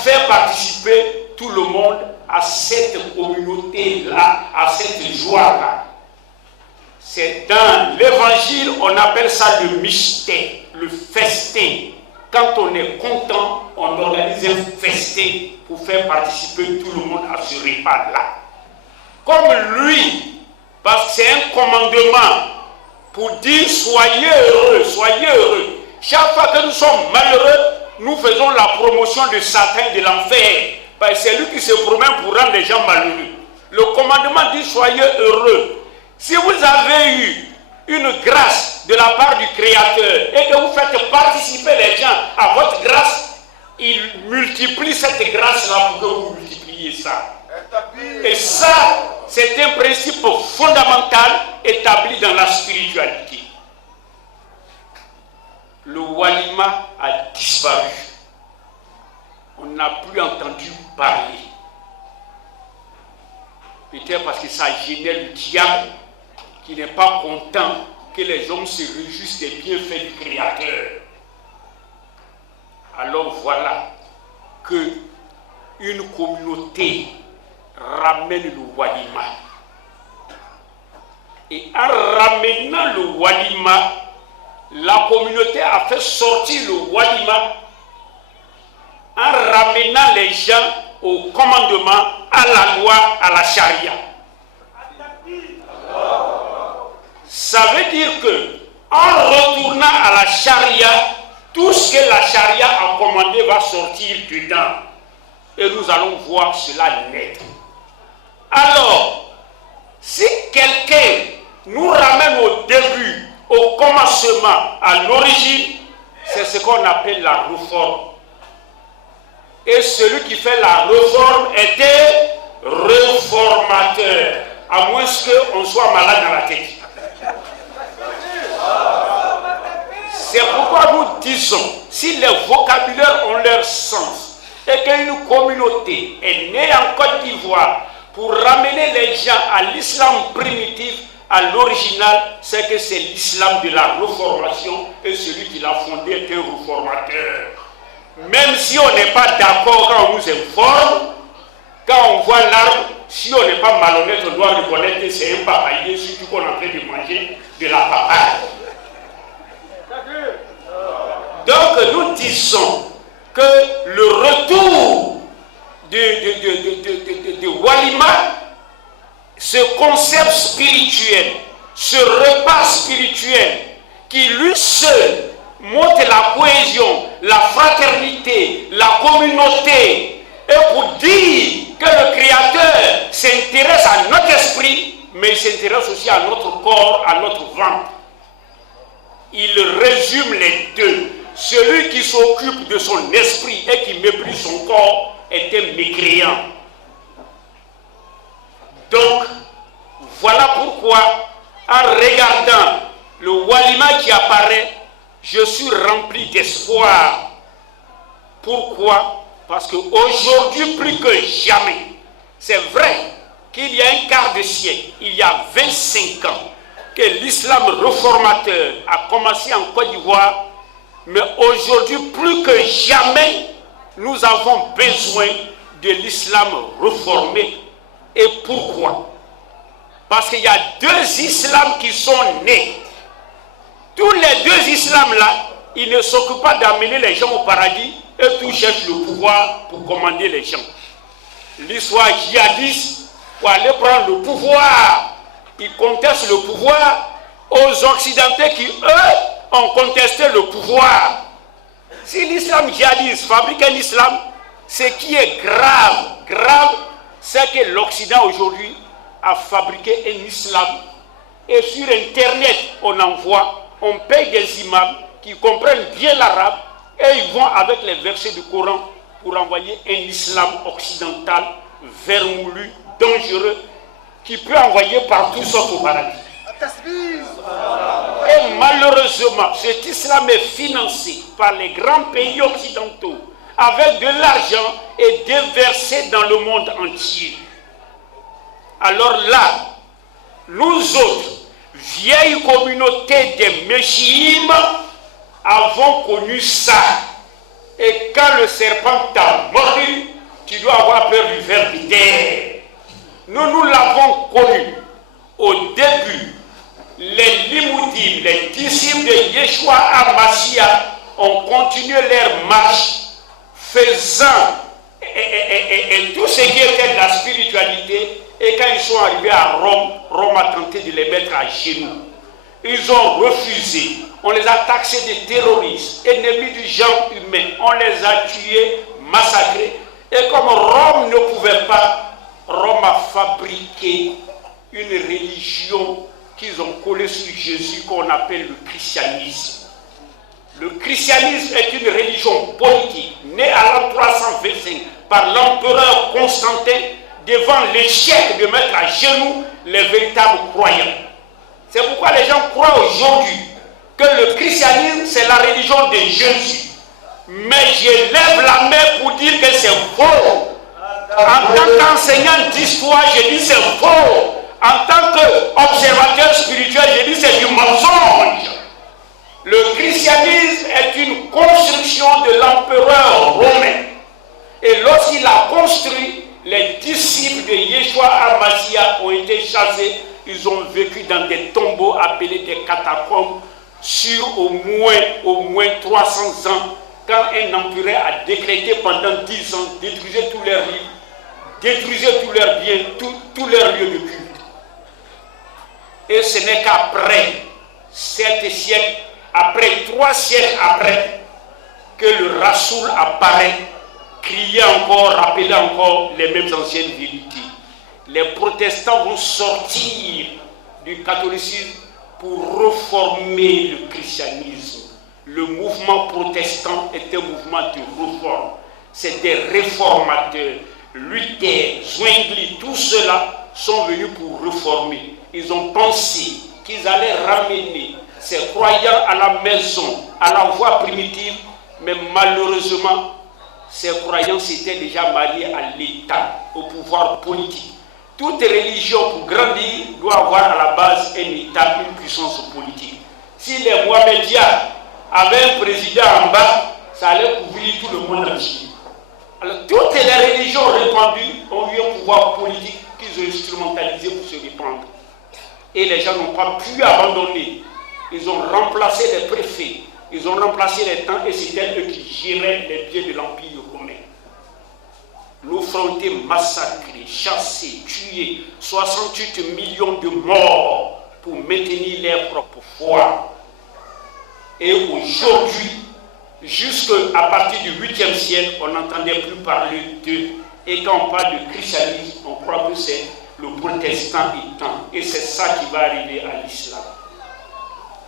faire participer tout le monde à cette communauté-là, à cette joie-là. C'est dans l'évangile, on appelle ça le mystère, le festin. Quand on est content, on organise un festin pour faire participer tout le monde à ce repas-là. Comme lui, parce que c'est un commandement pour dire soyez heureux, soyez heureux. Chaque fois que nous sommes malheureux, nous faisons la promotion de Satan et de l'enfer. C'est lui qui se promène pour rendre les gens malheureux. Le commandement dit soyez heureux. Si vous avez eu une grâce de la part du Créateur et que vous faites participer les gens à votre grâce, il multiplie cette grâce-là pour que vous multipliez ça. Et ça, c'est un principe fondamental établi dans la spiritualité. Le walima a disparu. On n'a plus entendu parler. Peut-être parce que ça gênait le diable qui n'est pas content que les hommes se réjouissent des bienfaits du Créateur. Alors voilà que une communauté ramène le walima. Et en ramenant le walima, la communauté a fait sortir le walima en ramenant les gens au commandement, à la loi, à la charia. Ça veut dire que en retournant à la charia, tout ce que la charia a commandé va sortir dedans. Et nous allons voir cela net. Alors, si quelqu'un nous ramène au début, au commencement, à l'origine, c'est ce qu'on appelle la réforme. Et celui qui fait la réforme était réformateur, à moins qu'on soit malade dans la tête. C'est pourquoi nous disons, si les vocabulaires ont leur sens, et qu'une communauté est née en Côte d'Ivoire pour ramener les gens à l'islam primitif, à l'original, c'est que c'est l'islam de la reformation et celui qui l'a fondé est un réformateur. Même si on n'est pas d'accord quand on nous informe, quand on voit l'arbre, si on n'est pas malhonnête, on doit reconnaître que c'est un papayer, surtout qu'on est en train de manger de la papaye. Donc nous disons que le retour de Walima, ce concept spirituel, ce repas spirituel qui lui seul montre la cohésion, la fraternité, la communauté, et pour dire que le Créateur s'intéresse à notre esprit, mais il s'intéresse aussi à notre corps, à notre ventre. Il résume les deux. Celui qui s'occupe de son esprit et qui méprise son corps est un mécréant. Donc, voilà pourquoi, en regardant le Walima qui apparaît, je suis rempli d'espoir. Pourquoi? Parce qu'aujourd'hui, plus que jamais, c'est vrai qu'il y a un quart de siècle, il y a 25 ans, que l'islam réformateur a commencé en Côte d'Ivoire, mais aujourd'hui, plus que jamais, nous avons besoin de l'islam réformé. Et pourquoi? Parce qu'il y a deux islams qui sont nés. Tous les deux islams-là, ils ne s'occupent pas d'amener les gens au paradis et tous cherchent le pouvoir pour commander les gens. L'histoire djihadiste, pour aller prendre le pouvoir, ils contestent le pouvoir aux Occidentaux qui, eux, ont contesté le pouvoir. Si l'islam djihadiste fabrique un islam, ce qui est grave, c'est que l'Occident aujourd'hui a fabriqué un islam. Et sur Internet, on envoie, on paye des imams qui comprennent bien l'arabe et ils vont avec les versets du Coran pour envoyer un islam occidental vermoulu, dangereux, qui peut envoyer partout sauf au paradis. Et malheureusement, cet islam est financé par les grands pays occidentaux avec de l'argent et déversé dans le monde entier. Alors là, nous autres, vieille communauté des Méchiïm, avons connu ça. Et quand le serpent t'a mordu, tu dois avoir peur du ver de terre. Nous l'avons connu au début. Les Limoudim, les disciples de Yeshua HaMashiach ont continué leur marche, faisant et tout ce qui était de la spiritualité. Et quand ils sont arrivés à Rome, Rome a tenté de les mettre à genoux. Ils ont refusé. On les a taxés de terroristes, ennemis du genre humain. On les a tués, massacrés. Et comme Rome ne pouvait pas, Rome a fabriqué une religion qu'ils ont collée sur Jésus qu'on appelle le christianisme. Le christianisme est une religion politique née à l'an 325 par l'empereur Constantin devant l'échec de mettre à genoux les véritables croyants. C'est pourquoi les gens croient aujourd'hui que le christianisme c'est la religion de Jésus. Mais je lève la main pour dire que c'est faux. En tant qu'enseignant d'histoire, je dis c'est faux. En tant qu'observateur spirituel, je dis c'est du mensonge. Le christianisme est une construction de l'empereur romain. Et lorsqu'il a construit, les disciples de Yeshua HaMashiach ont été chassés. Ils ont vécu dans des tombeaux appelés des catacombes sur au moins 300 ans. Quand un empereur a décrété pendant 10 ans, détruisez tous leurs livres, détruisez tous leurs biens, tous leurs lieux de culte. Et ce n'est qu'après 7 siècles, après 3 siècles après, que le Rassoul apparaît, crier encore, rappeler encore les mêmes anciennes vérités. Les protestants vont sortir du catholicisme pour reformer le christianisme. Le mouvement protestant est un mouvement de réforme. C'est des réformateurs. Luther, Zwingli, tous ceux-là sont venus pour réformer. Ils ont pensé qu'ils allaient ramener ces croyants à la maison, à la voie primitive, mais malheureusement, ces croyants s'étaient déjà mariés à l'État, au pouvoir politique. Toute religion, pour grandir, doit avoir à la base un État, une puissance politique. Si les Mohammediens avaient un président en bas, ça allait couvrir tout le monde entier. Alors, toutes les religions répandues ont eu un pouvoir politique qu'ils ont instrumentalisé pour se répandre. Et les gens n'ont pas pu abandonner. Ils ont remplacé les préfets, ils ont remplacé les temps et c'était eux qui géraient les biens de l'Empire romain. Nos frontières massacrées, chassées, tuées, 68 millions de morts pour maintenir leur propre foi. Et aujourd'hui, jusqu'à partir du 8e siècle, on n'entendait plus parler d'eux. Et quand on parle de christianisme, on croit que c'est le protestant étant. Et c'est ça qui va arriver à l'islam.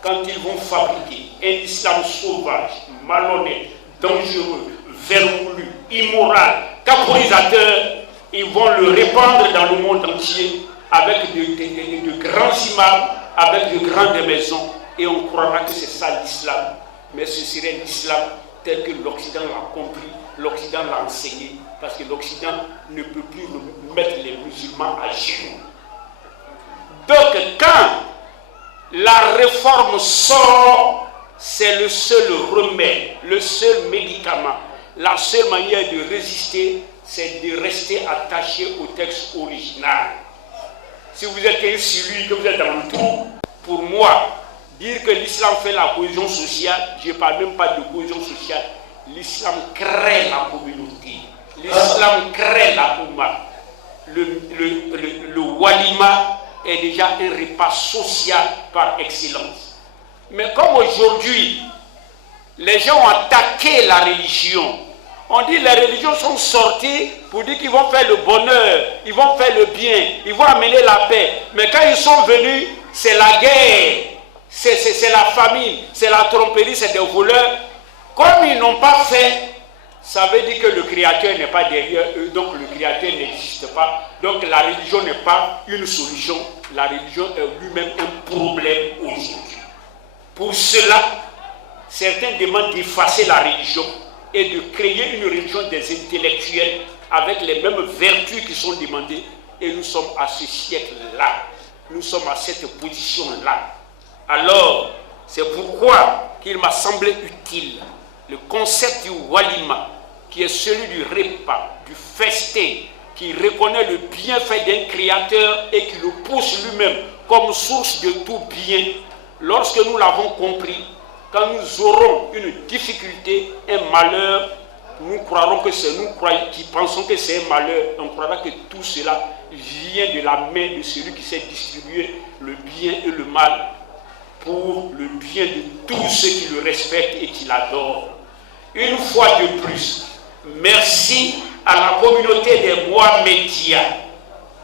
Quand ils vont fabriquer un islam sauvage, malhonnête, dangereux, vermoulu, immoral, caporisateur, ils vont le répandre dans le monde entier avec de grands imams, avec de grandes maisons. Et on croira que c'est ça l'islam. Mais ce serait l'islam tel que l'Occident l'a compris, l'Occident l'a enseigné, parce que l'Occident ne peut plus mettre les musulmans à genoux. Donc quand la réforme sort, c'est le seul remède, le seul médicament. La seule manière de résister, c'est de rester attaché au texte original. Si vous êtes un celui que vous êtes dans le trou, pour moi, dire que l'islam fait la cohésion sociale, je ne parle même pas de cohésion sociale. L'islam crée la communauté. L'islam crée la Oumma. Le walima est déjà un repas social par excellence. Mais comme aujourd'hui, les gens ont attaqué la religion, on dit que les religions sont sorties pour dire qu'ils vont faire le bonheur, ils vont faire le bien, ils vont amener la paix. Mais quand ils sont venus, c'est la guerre, c'est la famine, c'est la tromperie, c'est des voleurs. Comme ils n'ont pas fait, ça veut dire que le Créateur n'est pas derrière eux, donc le Créateur n'existe pas. Donc la religion n'est pas une solution, la religion est lui-même un problème aujourd'hui. Pour cela, certains demandent d'effacer la religion et de créer une religion des intellectuels avec les mêmes vertus qui sont demandées. Et nous sommes à ce siècle-là, nous sommes à cette position-là. Alors, c'est pourquoi qu'il m'a semblé utile le concept du walima, qui est celui du repas, du festin, qui reconnaît le bienfait d'un créateur et qui le pousse lui-même comme source de tout bien. Lorsque nous l'avons compris, quand nous aurons une difficulté, un malheur, nous croirons que c'est nous qui pensons que c'est un malheur. On croira que tout cela vient de la main de celui qui sait distribuer le bien et le mal pour le bien de tous ceux qui le respectent et qui l'adorent. Une fois de plus, merci à la communauté des Mohammediens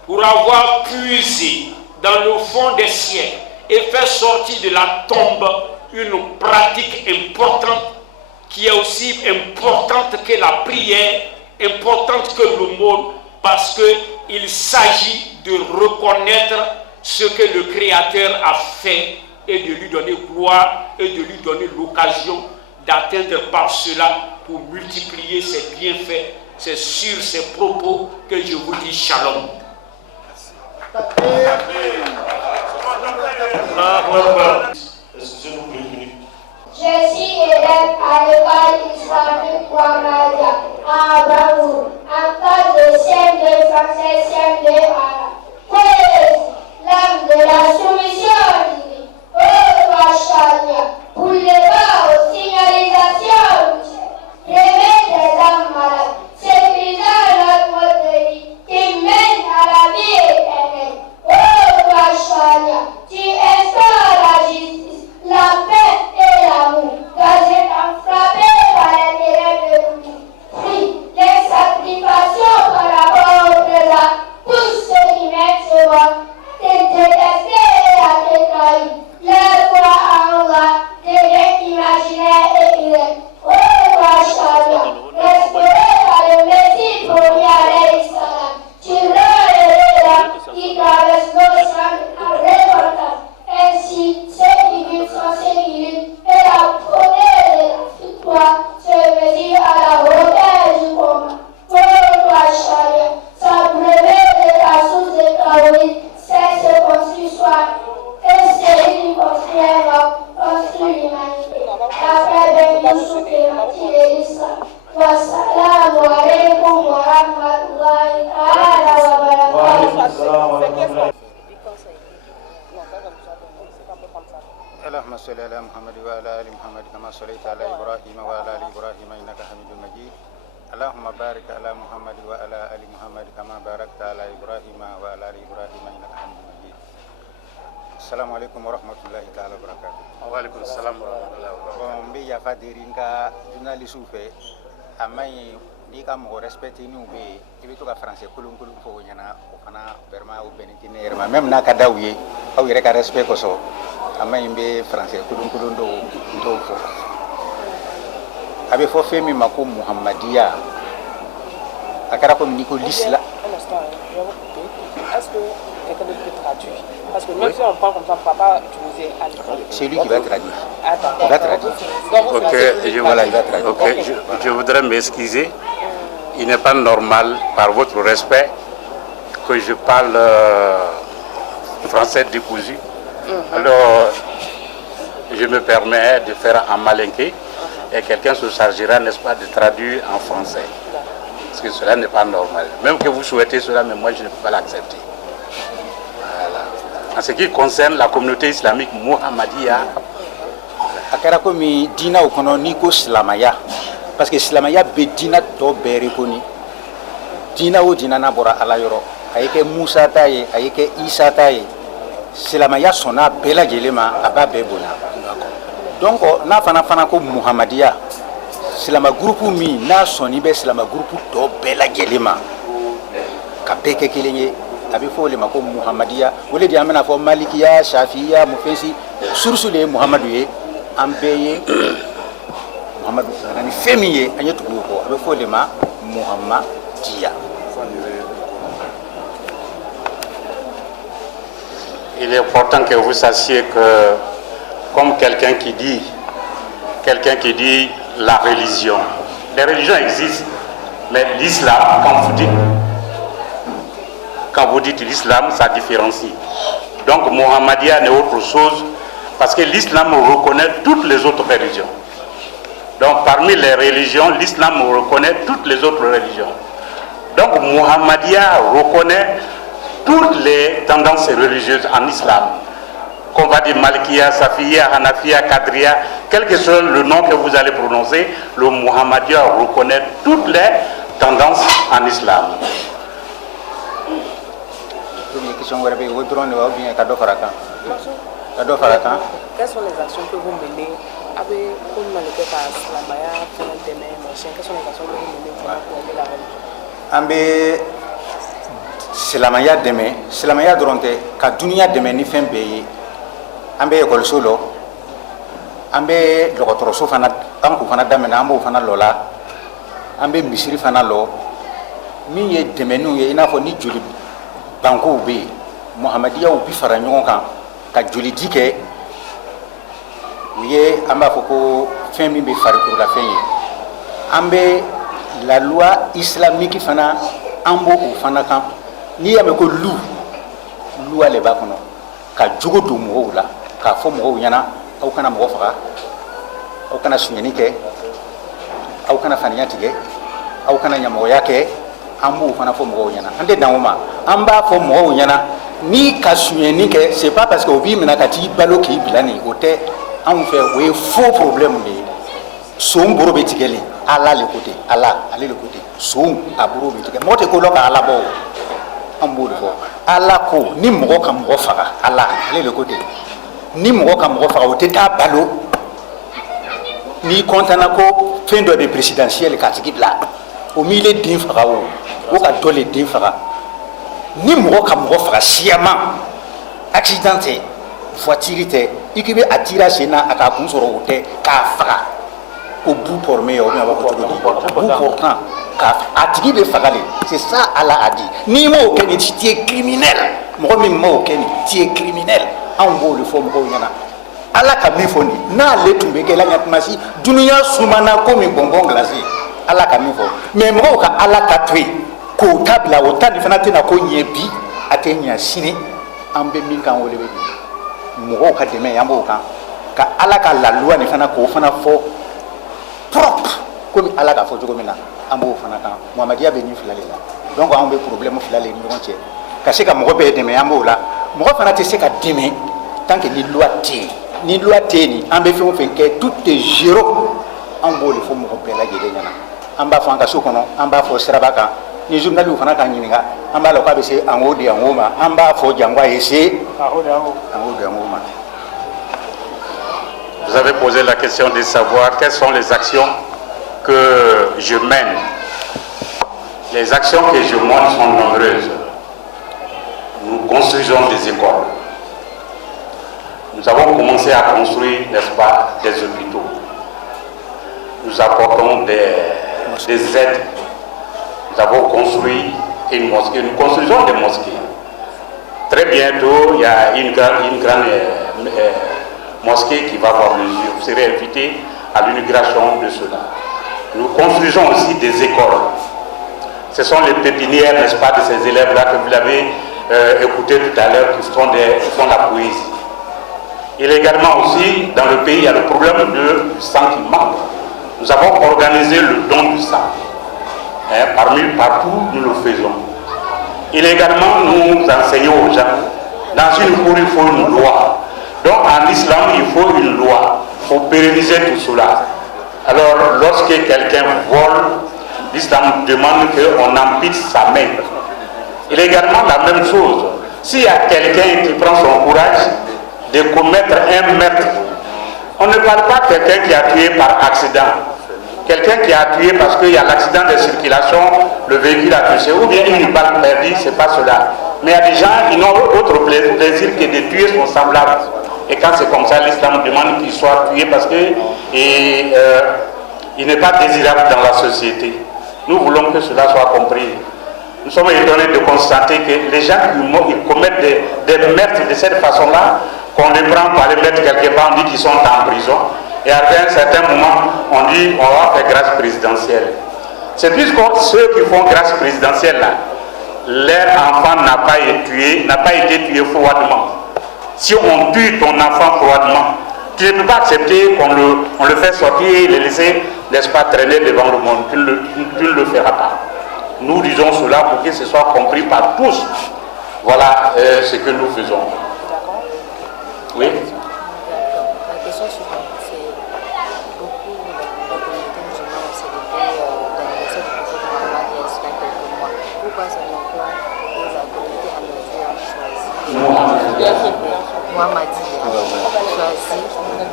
pour avoir puisé dans le fond des siècles et fait sortir de la tombe une pratique importante qui est aussi importante que la prière, importante que l'aumône, parce qu'il s'agit de reconnaître ce que le Créateur a fait et de lui donner gloire et de lui donner l'occasion d'atteindre par cela pour multiplier ses bienfaits. C'est sur ces propos que je vous dis shalom. Excusez-nous pour une minute. Je suis élève à l'école islamique Ouamadia à Bravo, en classe de CM2 français, CM2 arabe. Poésie, l'âme de la soumission divine. Oh, Machalia, pour les bas aux signalisations, réveil des âmes malades, sécurisant notre mode de vie qui mène à la vie éternelle. Oh, Machalia, tu instaures la justice, la paix et l'amour, car je t'en frappé par l'intérêt de l'oubli. Oui, les sacrifications par rapport au présent, tous ceux qui mettent ce voie, t'es détesté et والسلام عليكم ورحمة الله تعالى وبركاته. اللهم صل على محمد وعلى ال محمد كما صليت على ابراهيم وعلى ال ابراهيم انك حميد مجيد. اللهم بارك على محمد وعلى ال محمد كما باركت على ابراهيم وعلى ال ابراهيم انك حميد مجيد. السلام عليكم ورحمه الله تعالى وبركاته. وعليكم السلام ورحمه الله وبركاته. Bon, ya fadirinka journaliste fe amay ni ka mo respecter ni ube ibe to ka français kulun fo nyana o kana vraiment o benitiner ma même na ka dawye aw yere ka respect ko so amay be français kulun do fo abe fo fe mi mako muhammadiya akara ko ni ko l'islam. Est-ce que quelqu'un d'autre peut traduire? Parce que même si on parle comme ça, on ne peut pas utiliser à l'école. C'est lui qui va traduire. Attends, il va traduire. Je voudrais m'excuser. Il n'est pas normal, par votre respect, que je parle français décousu. Alors, je me permets de faire en malinqué et quelqu'un se chargera, n'est-ce pas, de traduire en français. Parce que cela n'est pas normal. Même que vous souhaitez cela, mais moi je ne peux pas l'accepter. Voilà. En ce qui concerne la communauté islamique Muhammadiyya, akara ko mi dina o kono ni ko islamaya parce que islamaya be dina to bere koni dina o dina na bora ala yoro ayeke Musa taye ayeke Isa taye islamaya sona bela jelema aba be bona. Donc na fana ko Muhammadiyya silama groupe mi na soni be silama groupe to bela jelema ka beke kelenye abi fo le mako Muhammadiyya wole di amena fo Malikiya Shafiya Mufensi sursu le Muhammadu ye ambeye Muhammadu nani femiye anyetu ko abi fo le ma Muhammadiyya. Il est important que vous sachiez que comme quelqu'un qui dit la religion. Les religions existent, mais l'islam, quand vous dites l'islam, ça différencie. Donc Muhammadiyya n'est autre chose, parce que l'islam reconnaît toutes les autres religions. Donc parmi les religions, l'islam reconnaît toutes les autres religions. Donc Muhammadiyya reconnaît toutes les tendances religieuses en islam. Qu'on va dire Malikiya, Safiya, Hanafiya, Kadriya, quel que soit le nom que vous allez prononcer, le Muhammadiyya reconnaît toutes les tendances en islam. Quelles sont les actions que vous menez avec quelles sont les actions que vous menez pour aider la religion? Silamaya deme, silamaya dronte ka dunia deme ni fen beye ambe école solo ambe lokotoroso fana tanku fana damena ambo fana lola ambe misiri fana lo min ye deme nu ye ina fo ni joli banko be Muhammadiyya u bi fara ɲɔgɔn kan ka joli dike u ye amba fo ko fen min be farikuru la fen ye ambe la loi islamique fana ambo u fana kan ni ya me ko lu ale ba kono ka jogo do mo la ka fo mo nyana aw kana mo faga aw kana sunyani ke aw kana faniya tige aw kana nyamo yake ambu fana fo mo nyana ande danoma amba fo mo nyana ni ka sunyani ke c'est pas parce que obi mena ka ti balo ki bilani ote an fait we faux problème ni son boro be tigeli ala le côté ala ale le côté son aburo be tigeli mote ko lo ka ala bo ala ko ni mogo ka mogo faga ala ale le côté ni mogo ka mogo faga o te ta balo ni kontana ko fin de présidentielle ka tigi bla o mile din faga o ka dole din faga ni mogo ka mogo faga siama accidenté voiture te ikibe atira sena aka kun soro o te ka faga au bout pormé o ba ko to bout portant ka atigi be fagale c'est ça Allah a dit ni mo keni tu es criminel mo mi mo keni tu es criminel en bo le fo mo nyana Allah ka mi foni na le tumbe ke la nyatmasi dunia sumana ko mi bonbon glacé Allah ka mi fo mais mo ka Allah ka tui ko tabla o tani fana tena ko nyebi atenya sini ambe min kan wole be mo ka deme yambo kan ka Allah ka la loi ni fana ko fana fo propre comme ala ka fo jogo mina ambo fana kan Muhammadiya be ni filale la donc on be problème filale ni ɲɔgɔn cɛ ka se ka mɔgɔ bɛɛ dɛmɛ ambo la mɔgɔ fana tɛ se ka dɛmɛ tant que ni loi tɛ ni loi tɛ ni an bɛ fɛn o fɛn kɛ tout est zéro an b'o de fɔ mɔgɔ bɛɛ lajɛlen ɲɛna an b'a fɔ an ka so kɔnɔ an b'a fɔ siraba kan ni journaliw fana ka ɲininka an b'a lɔ k'a bɛ se an k'o di an k'o ma an b'a fɔ jango a ye se an k'o di an k'o ma. Vous avez posé la question de savoir quelles sont les actions que je mène. Les actions que je mène sont nombreuses. Nous construisons des écoles. Nous avons commencé à construire, n'est-ce pas, des hôpitaux. Nous apportons des aides. Nous avons construit une mosquée. Nous construisons des mosquées. Très bientôt, il y a une grande mosquée qui va voir le jour. Vous serez invité à l'inauguration de cela. Nous construisons aussi des écoles. Ce sont les pépinières, n'est-ce pas, de ces élèves-là que vous avez écouté tout à l'heure, qui font la poésie. Il y a également aussi, dans le pays, il y a le problème du sang qui manque. Nous avons organisé le don du sang. Partout, nous le faisons. Il y a également, nous enseignons aux gens, dans une cour, il faut une loi. Donc en islam, il faut une loi pour pérenniser tout cela. Alors lorsque quelqu'un vole, l'islam demande qu'on ampute sa main. Il est également la même chose. S'il y a quelqu'un qui prend son courage de commettre un meurtre, on ne parle pas de quelqu'un qui a tué par accident. Quelqu'un qui a tué parce qu'il y a l'accident de circulation, le véhicule a touché, ou bien une balle perdue, c'est pas cela. Mais il y a des gens qui n'ont autre plaisir que de tuer son semblable. Et quand c'est comme ça, l'islam demande qu'il soit tué parce qu'il n'est pas désirable dans la société. Nous voulons que cela soit compris. Nous sommes étonnés de constater que les gens qui commettent des meurtres de cette façon-là, qu'on les prend pour les mettre quelque part, on dit qu'ils sont en prison. Et à un certain moment, on dit on va faire grâce présidentielle. C'est puisque ceux qui font grâce présidentielle, là, leur enfant n'a pas été tué froidement. Si on tue ton enfant froidement, tu ne peux pas accepter qu'on le fait sortir et le laisser, n'est-ce pas, traîner devant le monde. Tu ne le feras pas. Nous disons cela pour que ce soit compris par tous. Voilà ce que nous faisons. Oui. La question suivante, c'est beaucoup de la communauté musulmane ont célébré l'anniversaire du prophète Mohammed il y a quelques mois. Pourquoi seulement que la communauté ahmadiyya a choisi Mohammadiyya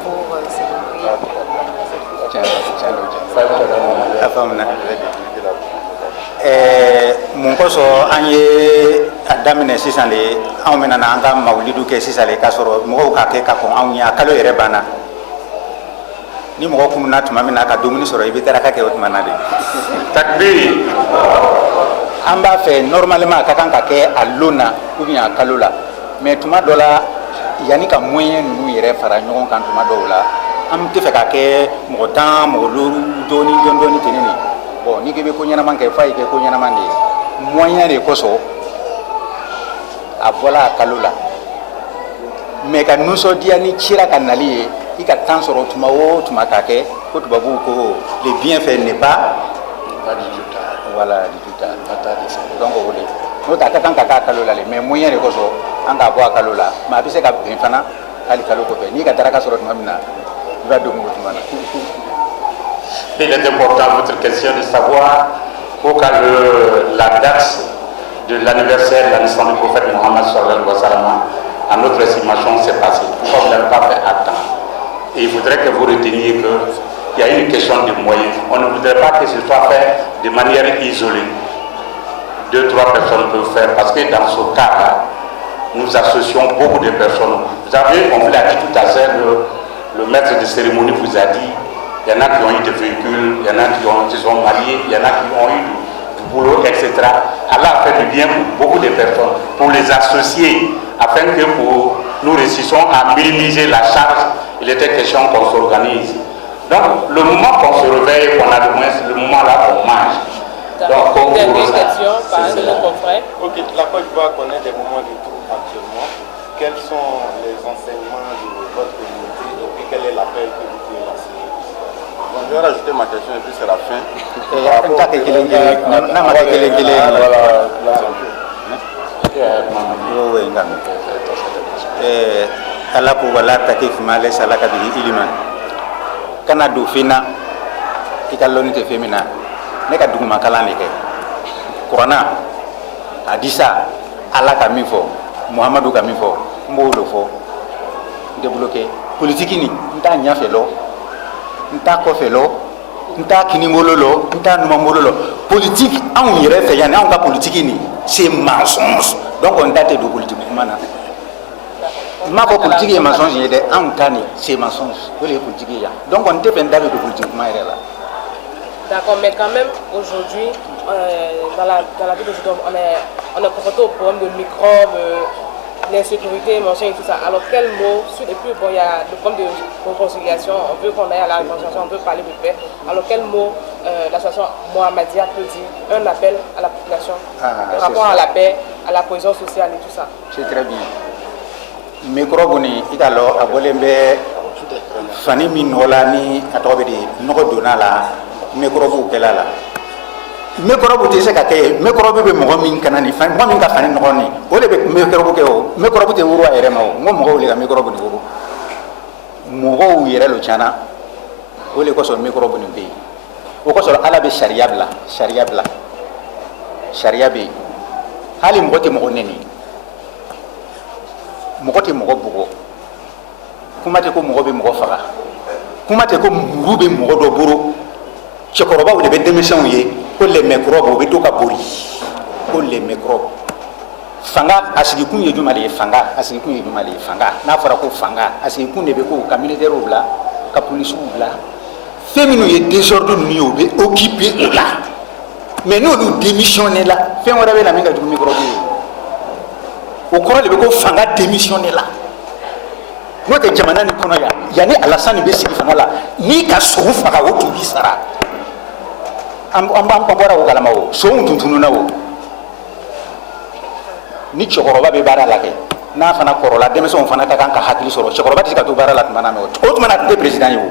pour célébrer l'anniversaire du mun kosɔn an ye a daminɛ sisan de anw bɛna na an ka mawulidu kɛ sisan de k'a sɔrɔ mɔgɔw ka kɛ ka kɔn anw ye a kalo yɛrɛ banna ni mɔgɔ kununa tuma min na ka dumuni sɔrɔ i bɛ daraka kɛ o tuma na de takbiri an b'a fɛ normalement a ka kan ka kɛ a lon na ou bien a kalo la mais tuma dɔ la yanni ka moyen ninnu yɛrɛ fara ɲɔgɔn kan tuma dɔw la an tɛ fɛ ka kɛ mɔgɔ tan mɔgɔ dɔɔni dɔɔni ten nin bon ni k'i bɛ ko ɲɛnama kɛ f'a ye kɛ ko ɲɛnama de ye moyen de kosɔn a bɔla a kalo la mais ka nisɔndiya ni cira ka nali ye i ka temps sɔrɔ tuma o tuma k'a kɛ ko tubabuw ko le bienfait n'est pas voilà du tout donc o de n'o tɛ a ka kan ka k'a kalo la le mais moyen de kosɔn an k'a bɔ a kalo la mais a bɛ se ka bɛn fana hali kalo kɔfɛ n'i ka daraka sɔrɔ tuma min na i b'a dɔn o tuma na. Il est important, votre question, de savoir pourquoi la date de l'anniversaire de la naissance du prophète Mohammed sallallahu alayhi wa sallam à notre estimation s'est passée. Pourquoi vous ne l'avez pas fait à temps? Et il faudrait que vous reteniez qu'il y a une question de moyens. On ne voudrait pas que ce soit fait de manière isolée. 2-3 personnes peuvent faire, parce que dans ce cas-là, nous associons beaucoup de personnes. Vous avez, on vous l'a dit tout à l'heure, le maître de cérémonie vous a dit, il y en a qui ont eu des véhicules, il y en a qui se sont mariés, il y en a qui ont eu du boulot, etc. Allah a fait du bien pour beaucoup de personnes, pour les associer, afin que nous réussissions à minimiser la charge. Il était question qu'on s'organise. Donc, le moment qu'on se réveille, qu'on a le moins, c'est le moment-là qu'on mange. Donc, comme dernière question par un de nos confrères. Ok, la Côte d'Ivoire connaît des moments de trouble actuellement. Quels sont les enseignements de votre communauté et puis quel est l'appel que vous pouvez lancer? Je vais rajouter ma question et puis c'est la fin. Ala ko wala takif male salaka bi iliman kana do fina italoni te femina ne ka duguma kala ne ke qur'ana hadisa ala ka min fo muhammadu ka min fo mbo lo fo de bloquer politique ni nta nya felo nta ko felo nta kini mololo nta numa mololo politique an yere fe yani an ka politique ni c'est mensonge donc on date de politique mana ma ko politique est mensonge et en tani c'est mensonge les politique ya donc on dépend de politique ma là. D'accord, mais quand même aujourd'hui dans la vie d'aujourd'hui on est confronté au problème de microbes, l'insécurité, machin et tout ça. Alors quel mot et puis bon il y a le problème de réconciliation, on veut qu'on aille à la réconciliation, on veut parler de paix. Alors quel mot l'association Mohammadia peut dire un appel à la population par rapport à la paix, à la cohésion sociale et tout ça. C'est très bien. Microbe ni italo abolembe fani min holani atobe di noko donala microbe kelala microbe te se ka ke microbe be mo min kanani fani mo min ka fani no ni o le be microbe ke o microbe te wuro ayre ma o mo le ka microbe ni wuro mo yere lo chana o le ko so microbe ni be o ko so ala be sharia be hali mo te mo neni mɔgɔ mɔgɔ bugo kuma tɛ ko mɔgɔ bɛ mɔgɔ faga kuma tɛ ko muru bɛ mɔgɔ dɔ bolo cɛkɔrɔbaw de bɛ denmisɛnw ye ko les microbes u bɛ to ka bori ko les microbes fanga a sigikun ye jumɛn de ye fanga n'a fɔra ko fanga a sigikun de bɛ ko ka militaires bila ka policiers bila fɛn minnu ye désordre ninnu ye u bɛ occuper o la mais n'olu démissionné la fɛn wɛrɛ bɛ na min ka jugu microbe ye. O kɔrɔ de bɛ ko fanga démissionné la n'o tɛ jamana ni kɔnɔ yanni Alassane bɛ sigi fanga la n'i ka sogo faga o tun b'i sara an bɔra o kalama o sogo tun tununna o ni cɛkɔrɔba bɛ baara la kɛ n'a fana kɔrɔla denmisɛnw fana ka kan ka hakili sɔrɔ cɛkɔrɔba tɛ se ka to baara la tuma na o tuma na a tun tɛ président ye o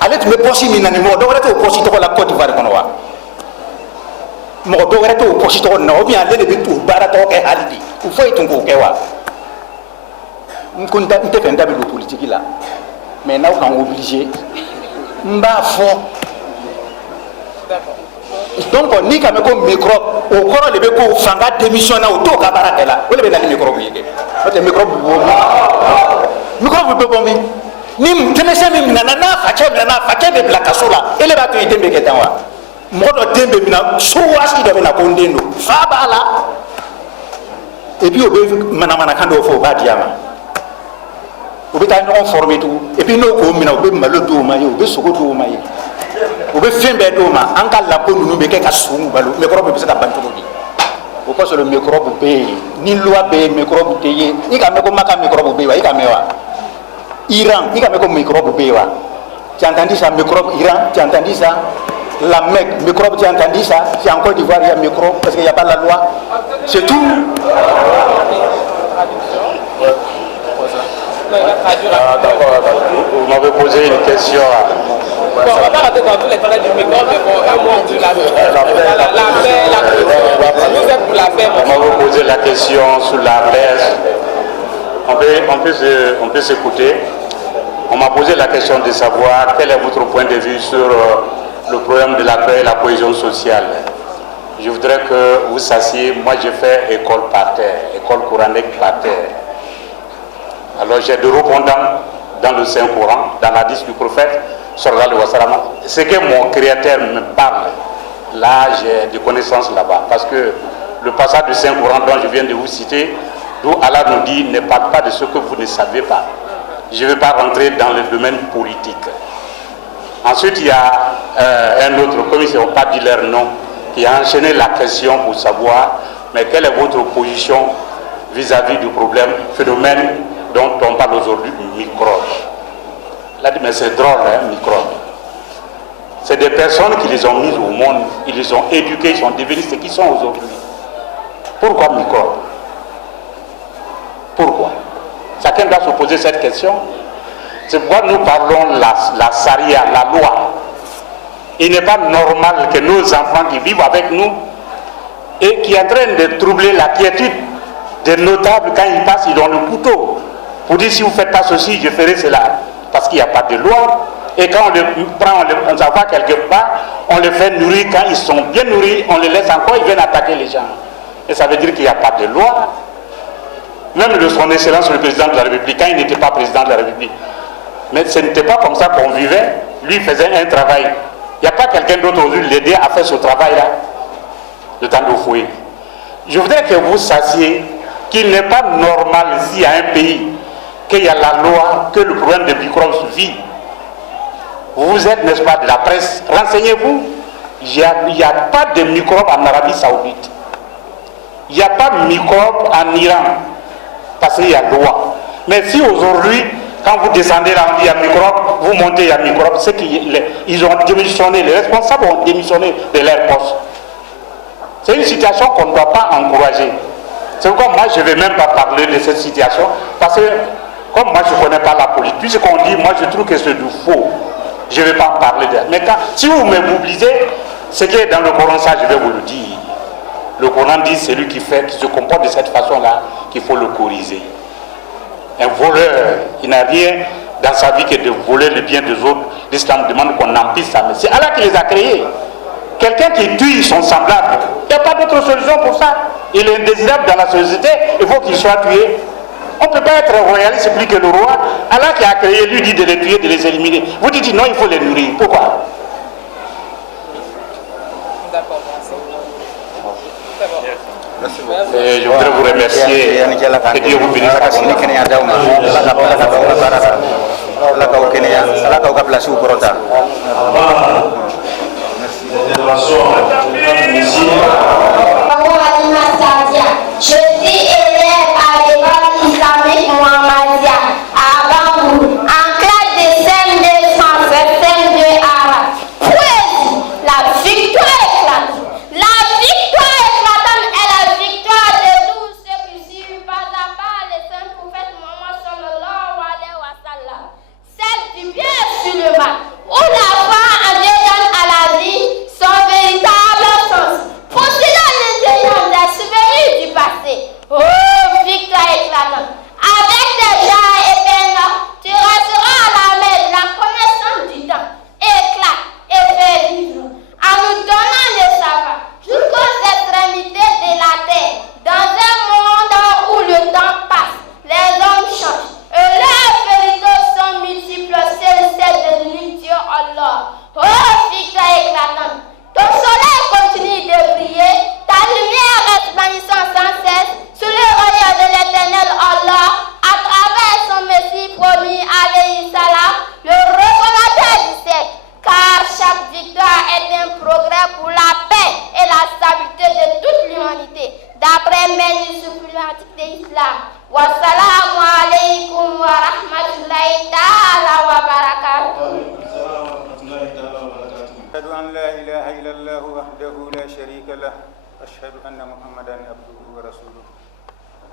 ale tun bɛ poste min na nin mɔgɔ dɔ wɛrɛ t'o poste tɔgɔ la Côte d'Ivoire kɔnɔ wa. Mɔgɔ dɔ wɛrɛ t'o poste tɔgɔ na ou bien ale de bɛ t'o baara tɔgɔ kɛ hali bi u foyi tun k'o kɛ wa n ko n tɛ fɛ n da bɛ don politique la mais n'aw kan obligé n b'a fɔ donc n'i ka mɛn ko microbe o kɔrɔ de bɛ ko fanga démissionné o t'o ka baara kɛ la o de bɛ na ni microbe ye dɛ n'o tɛ microbe bɛ bɔ min microbe bɛ bɔ min ni denmisɛn min minɛna n'a facɛ minɛna facɛ bɛ bila kaso la e le b'a to i den bɛ kɛ tan wa. Mɔgɔ dɔ den bɛ mina so waati dɔ bɛ na ko n den don fa b'a la et puis o bɛ manamanakan dɔw fɔ o b'a di a ma o bɛ taa ɲɔgɔn former tugun et puis n'o k'o minɛ o bɛ malo d'o ma ye o bɛ sogo d'o ma ye o bɛ fɛn bɛɛ d'o ma an ka lako ninnu bɛ kɛ ka sumu balo microbe bɛ se ka ban cogo di o kɔsɔn microbe bɛ yen ni loi bɛ yen microbe tɛ yen i ka mɛn ko Maka microbe bɛ yen wa i ka mɛn wa Iran i ka mɛn ko microbe bɛ yen wa tu as entendu ça microbe Iran tu as entendu ça. La Mecque, microbe, tu as entendu ça? C'est en Côte d'Ivoire, il y a microbe, parce qu'il n'y a pas la loi. C'est tout. D'accord, vous m'avez posé une question. Bon, on va pas rentrer dans tous les détails du microbe, mais bon, un mot de la paix, la paix. Vous êtes pour la paix. On m'avait posé la question sur la paix. On peut s'écouter. On m'a posé la question de savoir quel est votre point de vue sur le problème de la paix et la cohésion sociale. Je voudrais que vous sachiez, moi j'ai fait école par terre, école coranique par terre. Alors j'ai des répondants dans le Saint-Coran, dans l'hadith du prophète, sallallahu alayhi wa sallam. Ce que mon créateur me parle, là j'ai des connaissances là-bas. Parce que le passage du Saint-Coran dont je viens de vous citer, d'où Allah nous dit, ne parle pas de ce que vous ne savez pas. Je ne vais pas rentrer dans le domaine politique. Ensuite, il y a un autre commissaire, on n'a pas dit leur nom, qui a enchaîné la question pour savoir, mais quelle est votre position vis-à-vis du problème, phénomène dont on parle aujourd'hui, microbe. Il a dit, mais c'est drôle, hein, microbe. C'est des personnes qui les ont mises au monde, ils les ont éduqués, ils sont devenus ce qu'ils sont aujourd'hui. Pourquoi microbe? Pourquoi? Chacun doit se poser cette question. C'est pourquoi nous parlons la charia, la loi. Il n'est pas normal que nos enfants qui vivent avec nous et qui sont en train de troubler la quiétude des notables, quand ils passent, ils ont le couteau pour dire si vous ne faites pas ceci, je ferai cela. Parce qu'il n'y a pas de loi. Et quand on les prend, on s'envoie quelque part, on les fait nourrir. Quand ils sont bien nourris, on les laisse encore, ils viennent attaquer les gens. Et ça veut dire qu'il n'y a pas de loi. Même de son excellence le président de la République, quand il n'était pas président de la République. Mais ce n'était pas comme ça qu'on vivait. Lui faisait un travail. Il n'y a pas quelqu'un d'autre aujourd'hui l'aider à faire ce travail-là, le temps de fouiller. Je voudrais que vous sachiez qu'il n'est pas normal ici à un pays qu'il y a la loi, que le problème de microbes vit. Vous êtes, n'est-ce pas, de la presse. Renseignez-vous. Il n'y a pas de microbes en Arabie Saoudite. Il n'y a pas de microbes en Iran. Parce qu'il y a loi. Mais si aujourd'hui, quand vous descendez là, on dit il y a microbe, vous montez, il y a microbe, c'est qu'ils ont démissionné, les responsables ont démissionné de leur poste. C'est une situation qu'on ne doit pas encourager. C'est pourquoi moi je ne vais même pas parler de cette situation, parce que comme moi je ne connais pas la politique, puisqu'on dit, moi je trouve que c'est du faux, je ne vais pas en parler de ça. Mais si vous me mobilisez, ce qui est dans le Coran, ça je vais vous le dire. Le Coran dit, c'est lui qui se comporte de cette façon-là, qu'il faut le corriger. Un voleur, il n'a rien dans sa vie que de voler le bien des autres. L'islam demande qu'on empile ça. Mais c'est Allah qui les a créés. Quelqu'un qui tue son semblable, il n'y a pas d'autre solution pour ça. Il est indésirable dans la société, il faut qu'il soit tué. On ne peut pas être royaliste plus que le roi. Allah qui a créé, lui dit de les tuer, de les éliminer. Vous dites non, il faut les nourrir. Pourquoi? D'accord, Et je voudrais vous remercier. Que Dieu vous bénisse. Je suis élève à l'école islamique Mohammedia à Bangou, en classe de CM2 français, CM2 arabe. Poésie, la victoire éclatante. La victoire éclatante est la victoire de tous ceux qui suivent pas à pas les saints prophètes Mohammed sallallahu alayhi wa sallam. Celle du bien sur le mal, où la foi en Dieu donne à la vie son véritable sens. Pour cela, l'intérieur des souvenirs du passé. Oh, victoire éclatante. Avec des gens et peines, tu resteras à la mer de la connaissance du temps. Éclate et fais vivre. En nous donnant le savoir jusqu'aux extrémités de la terre. Dans un monde où le temps passe, les hommes changent. Et leurs vérités sont multiples. C'est celle de l'unique Dieu Allah. Oh, victoire éclatante. Ton soleil continue de briller, ta lumière resplendissant sans cesse sous le royaume de l'éternel Allah, à travers son Messie promis, alayhi salam, le réformateur du siècle. Car chaque victoire est un progrès pour la paix et la stabilité de toute l'humanité. D'après Menu supplémentique de l'Islam. Wassalamu alaikum wa rahmatullahi ta'ala wa barakatuh. أشهد أن لا إله إلا الله وحده لا شريك له أشهد أن محمدا عبده ورسوله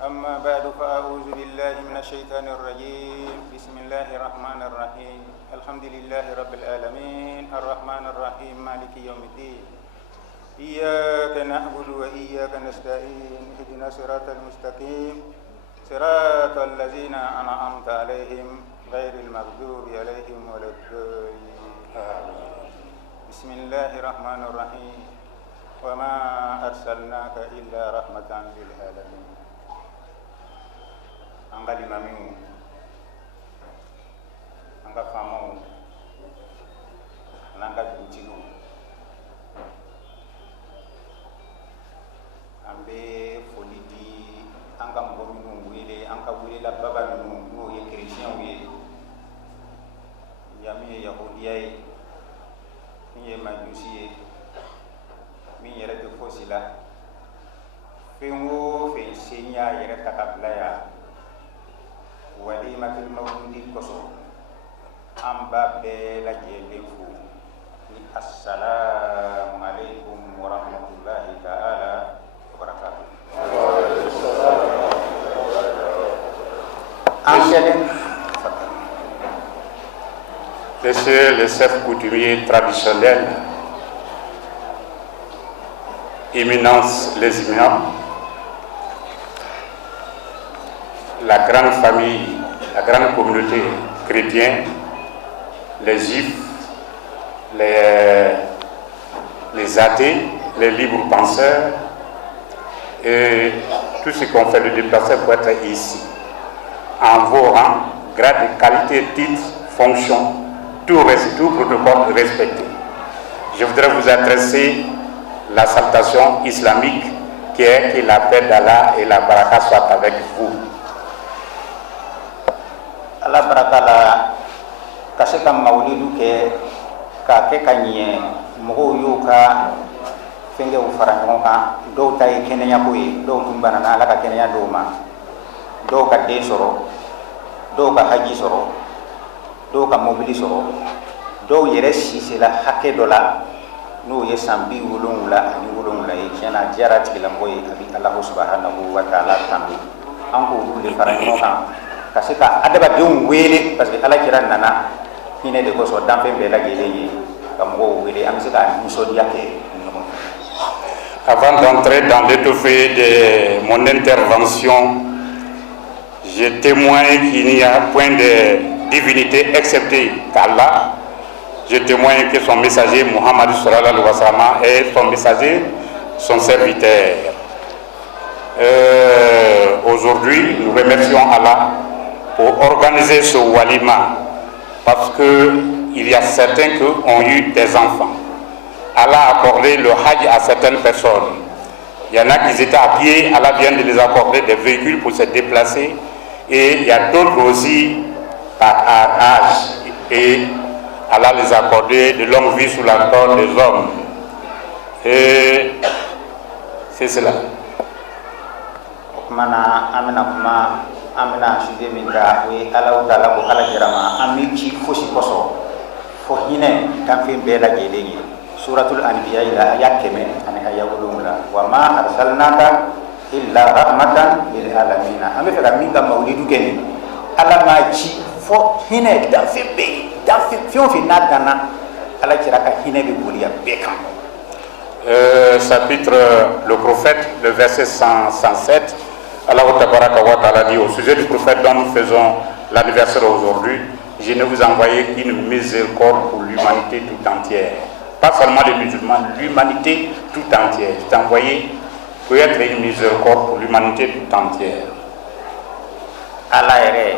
أما بعد فأعوذ بالله من الشيطان الرجيم بسم الله الرحمن الرحيم الحمد لله رب العالمين الرحمن الرحيم مالك يوم الدين إياك نعبد وإياك نستعين اهدنا الصراط المستقيم صراط الذين أنعمت عليهم غير المغضوب عليهم ولا الضالين بسم الله الرحمن الرحيم وما أرسلناك إلا رحمة للعالمين أنغا لماميو أنغا فامو أنغا دوتينو أمبي فوليدي أنغا مغمينو ويلي أنغا ويلي بابا نو يكريشيان ويلي يامي يهودياي min ye majusi ye min yɛrɛ tɛ fosi la fɛn o fɛn se y'a yɛrɛ ta ka bila yan walimatul mawludi kosɔn an b'a bɛɛ lajɛlen fo ni assalamu alaikum wa rahmatullahi ta'ala wa barakatuh. Messieurs les chefs coutumiers traditionnels, Éminence les imams, la grande famille, la grande communauté chrétienne, les juifs, les athées, les libres penseurs et tous ceux qui ont fait le déplacement pour être ici. En vos rangs, grade, qualité, titre, fonction, tout protocole respecté. Je voudrais vous adresser la salutation islamique qui est que la paix d'Allah et la baraka soient avec vous. Allah baraka la kaseka maulidu ke ka ke kanye mogo yuka fenge ufara ngonga do tay kenenya boy do tumbana na la ka kenenya do ma do ka de soro do ka haji soro do ka mobili soro do yere sisela hake dola no ye sambi wulungula ani wulungula e kena jara tigila moy abi Allah subhanahu wa ta'ala tambi anko dule fara ngonga kaseka adaba dum wele parce que ala kira nana hine de ko so dampe be la gele yi kam go wele am sika muso diake. Avant d'entrer dans l'étouffée de mon intervention, je témoigne qu'il n'y a point de divinité excepté qu'Allah. Je témoigne que son messager Muhammad sallallahu alayhi wa sallam est son messager, son serviteur. Aujourd'hui, nous remercions Allah pour organiser ce walima parce qu'il y a certains qui ont eu des enfants. Allah a accordé le hajj à certaines personnes. Il y en a qui étaient à pied, Allah vient de les accorder des véhicules pour se déplacer. Et il y a d'autres aussi par âge. Et Allah les a accordé de longue vie sous la corde des hommes. Et c'est cela. Amina sude minga we ala utala ko ala jirama amici fosi koso fo hine tamfe bela gelegi suratul anbiya ila yakeme ani ayawulumla wa ma arsalnaka illa rahmatan lil alamin ame fera minga mawlidu geni ala ma ci fo hine tamfe be tamfe fion fi nadana ala jiraka hine be boliya bekam. Chapitre le prophète, le verset 107. Allah Ta'ala dit au sujet du prophète dont nous faisons l'anniversaire aujourd'hui, je ne vous envoyé qu'une miséricorde pour l'humanité tout entière. Pas seulement les musulmans, l'humanité tout entière. Je t'ai envoyé pour être une miséricorde pour l'humanité tout entière. Allah est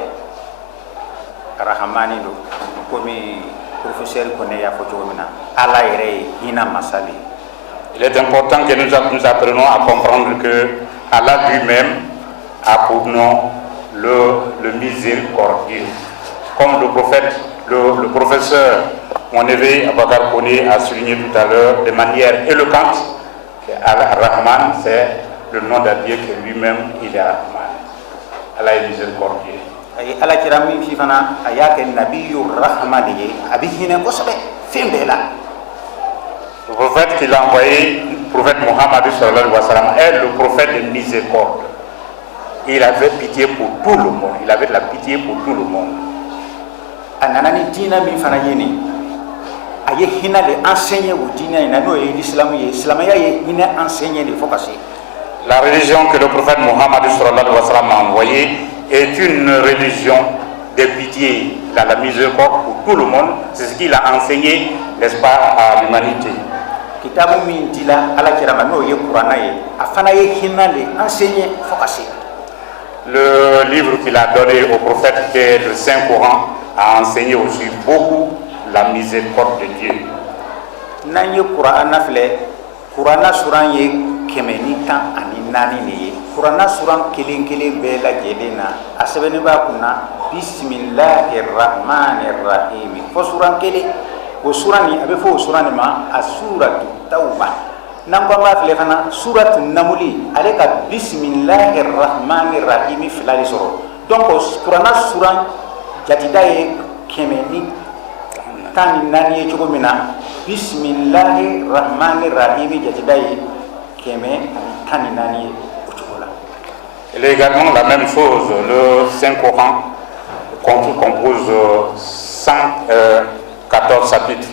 Rahmani, comme professeur connaît Allah est Hina Masali. Il est important que nous apprenions à comprendre que Allah lui-même a pour nom le miséricordieux. Comme le prophète, le professeur, mon évêque Abakar Kone a souligné tout à l'heure de manière éloquente que Al-Rahman, c'est le nom de Dieu que lui-même il est Rahman. Allah est miséricordieux. Allah kirami fifana ayake nabiyur rahmani abihine kosabe fembela. Le prophète qu'il a envoyé, le prophète Mohammed sallallahu alayhi wa sallam, est le prophète de miséricorde. Il avait pitié pour tout le monde. Il avait de la pitié pour tout le monde. Ananani dina mi fana yeni. Aye hina le enseigner au dina ina no l'islam ye islamaya ye hina enseigner le fokasi. La religion que le prophète Mohammed sallallahu alayhi wa sallam a envoyée est une religion de pitié, dans la miséricorde pour tout le monde. C'est ce qu'il a enseigné, n'est-ce pas, à l'humanité. Kitabu min dila ala kirama no ye Qur'ana ye afana ye hina le enseigner fokasi. Le livre qu'il a donné au prophète, qui est le Saint-Coran, a enseigné aussi beaucoup la miséricorde de Dieu. Nanye Qur'ana fle, Qur'ana suran ye kemeni tan ani nani ne ye. Qur'ana suran kelen kelen be la jelena asebeni ba kuna bismillahir rahmanir rahim. Fo suran kelen o surani abe fo surani ma asuratu tauba. Namba ma fle fana suratu namuli aleka bismillahir rahmanir rahim filali soro. Donc Qur'ana suran jatida ye kemeni tan nani ye cogo mina bismillahir rahmanir rahim jatida ye keme tan nani ye. Il est également la même chose. Le Saint-Coran compose 114 chapitres.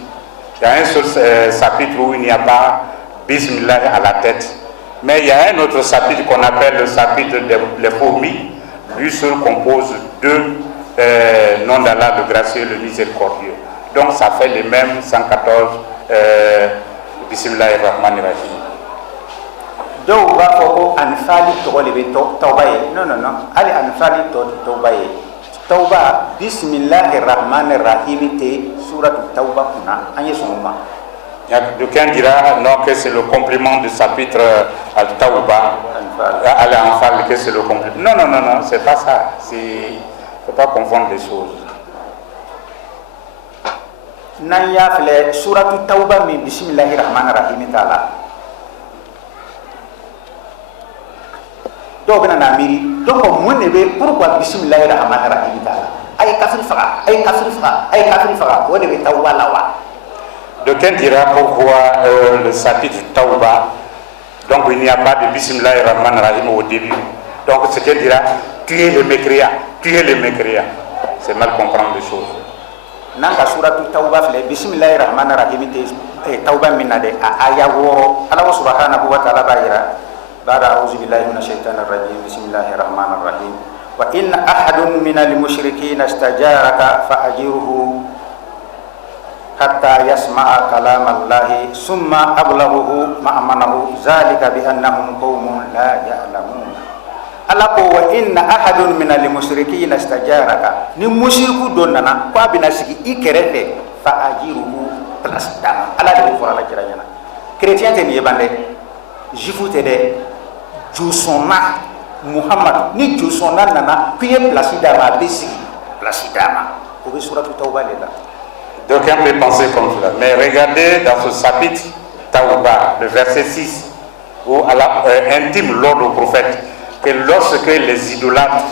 Il y a un seul chapitre où il n'y a pas Bismillah à la tête. Mais il y a un autre chapitre qu'on appelle le chapitre des fourmis. Lui seul compose 2 noms d'Allah, le gracieux, le miséricordieux. Donc ça fait les mêmes 114 Bismillahirrahmanirrahim. Donc va faut anfali to le beto tawbaye non ali anfali to tawbaye tawba Bismillahirrahmanirrahim te sourate tawba kuna anye sonoma. D'aucuns dira non que c'est le complément du chapitre Al-Tawba, Al-Anfal, que c'est le complément. Non, c'est pas ça. Il ne faut pas confondre les choses. Naya fle suratu Tawba mi Bismillahirrahmanirrahim ta'ala. Donc on a mis donc on ne pourquoi Bismillahirrahmanirrahim ta'ala. Ay kafir fara, on ne Tawba lawa. D'aucuns dira pourquoi le chapitre Tawba, donc il n'y a pas de Bismillahirrahmanirrahim au début. Donc ce qu'il dira, tuez les mécréants. C'est mal comprendre les choses. Nanga suratu Tawba fle Bismillahirrahmanirrahim te Tawba minade aya woro Allah subhanahu wa ta'ala bayira bada auzu billahi minash shaitanir rajim bismillahirrahmanirrahim wa in ahadun minal musyrikeen istajaraka fa ajirhu hatta yasma'a kalam Allah summa ablaghuhu ma'amanahu zalika bi annahum qaumun la ya'lamun. Allah ko wa inna ahadun minal musyrikeen istajaraka ni musyriku donnana ko abina sigi ikerete fa ajiruhu plasdama ala de fora la jiranyana chrétien te ni yebande jifu te de jusona Muhammad ni jusona nana kuye plasdama bisi plasdama ko be suratu tawba lela. D'aucuns peuvent penser comme cela. Mais regardez dans ce chapitre Tawba, le verset 6, où Allah intime l'ordre au prophète que lorsque les idolâtres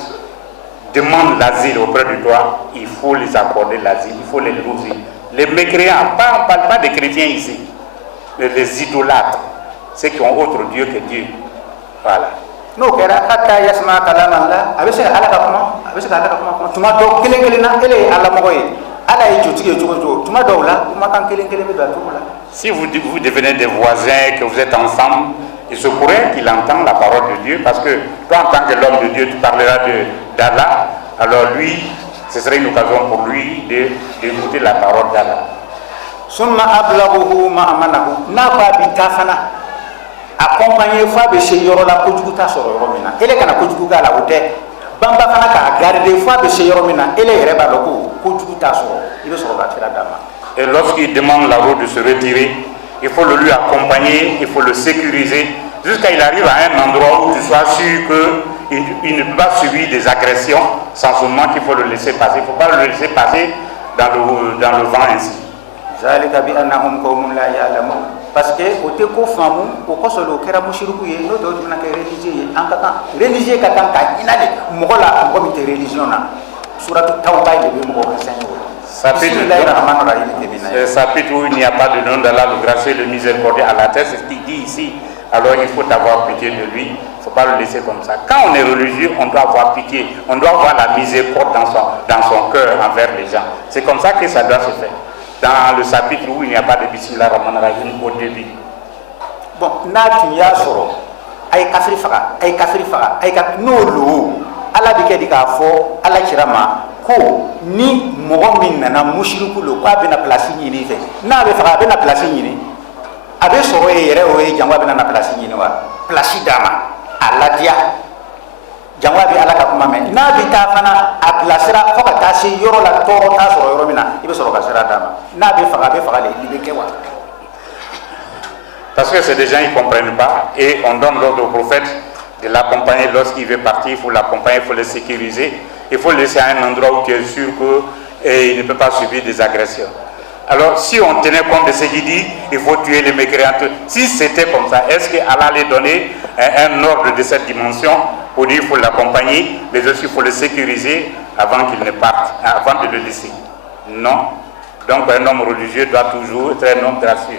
demandent l'asile auprès de toi, il faut les accorder l'asile, il faut les loger. Les mécréants, on ne parle pas des chrétiens ici, mais les idolâtres, ceux qui ont autre Dieu que Dieu. Voilà. No kera hatta yasma kalam Allah abese ala ka kuma tuma do kelen na ele ala mo koy ala yi jotigi jogo tuma do la kuma kan kelen be do la. Si vous devenez des voisins, que vous êtes ensemble, il se pourrait qu'il entende la parole de Dieu, parce que toi en tant que l'homme de Dieu tu parleras d'Allah, alors lui ce serait une occasion pour lui d'écouter la parole d'Allah. Summa ablaghuhu ma'amanahu na ba bitafana accompagner fois be se yoro la kojugu ta soro yoro mina ele kana kojugu ga la wote bamba fana ka garder fois be se yoro mina ele yere ba loko kojugu ta soro il soro ba tira dama. Et lorsqu'il demande la route de se retirer, il faut le lui accompagner, il faut le sécuriser jusqu'à il arrive à un endroit où tu sois sûr qu'il ne peut pas subir des agressions, sans seulement qu'il faut le laisser passer. Il ne faut pas le laisser passer dans le vent ainsi. Zalika bi annahum qaumun la ya'lamun. Parce que côté ko famu ko ko solo kera mushriku ye no do dina ke religieux en kaka religieux kaka ka inade mogola ko mi religion na suratu tawba de be mo ko sanyo. Chapitre où il n'y a pas de nom d'Allah, le gracieux, le miséricordieux à la tête, c'est ce qu'il dit ici. Alors il faut avoir pitié de lui, il ne faut pas le laisser comme ça. Quand on est religieux, on doit avoir pitié, on doit avoir la miséricorde dans son cœur envers les gens. C'est comme ça que ça doit se faire. Dans le chapitre où il n'y a pas de Bismillah Rahman Rahim au début. Bon, Natu Yasoro, ay kafri faga, ay nolo, ala bike dika fo, ala kirama, ko ni mogo min nana mushriku lo ko abena place nyini fe. Na be faga abena place nyini. Abe soro yere o e jangwa abena na place nyini wa. Place dama, ala dia. Jangwa bi ala ka kuma men. Na bi ta fana a placera fo ka ta se yoro la toro ta soro yoro mina, ibe soro ka sera dama. Na be faga le libeke wa. Parce que c'est des gens qui ne comprennent pas et on donne l'ordre au prophète de l'accompagner lorsqu'il veut partir, il faut l'accompagner, il faut le sécuriser, il faut le laisser à un endroit où tu es sûr qu'il ne peut pas subir des agressions. Alors si on tenait compte de ce qu'il dit, il faut tuer les mécréants. Si c'était comme ça, est-ce qu'Allah allait donner un ordre de cette dimension pour dire qu'il faut l'accompagner, mais aussi il faut le sécuriser avant qu'il ne parte, avant de le laisser? Non. Donc un homme religieux doit toujours être un homme gracieux.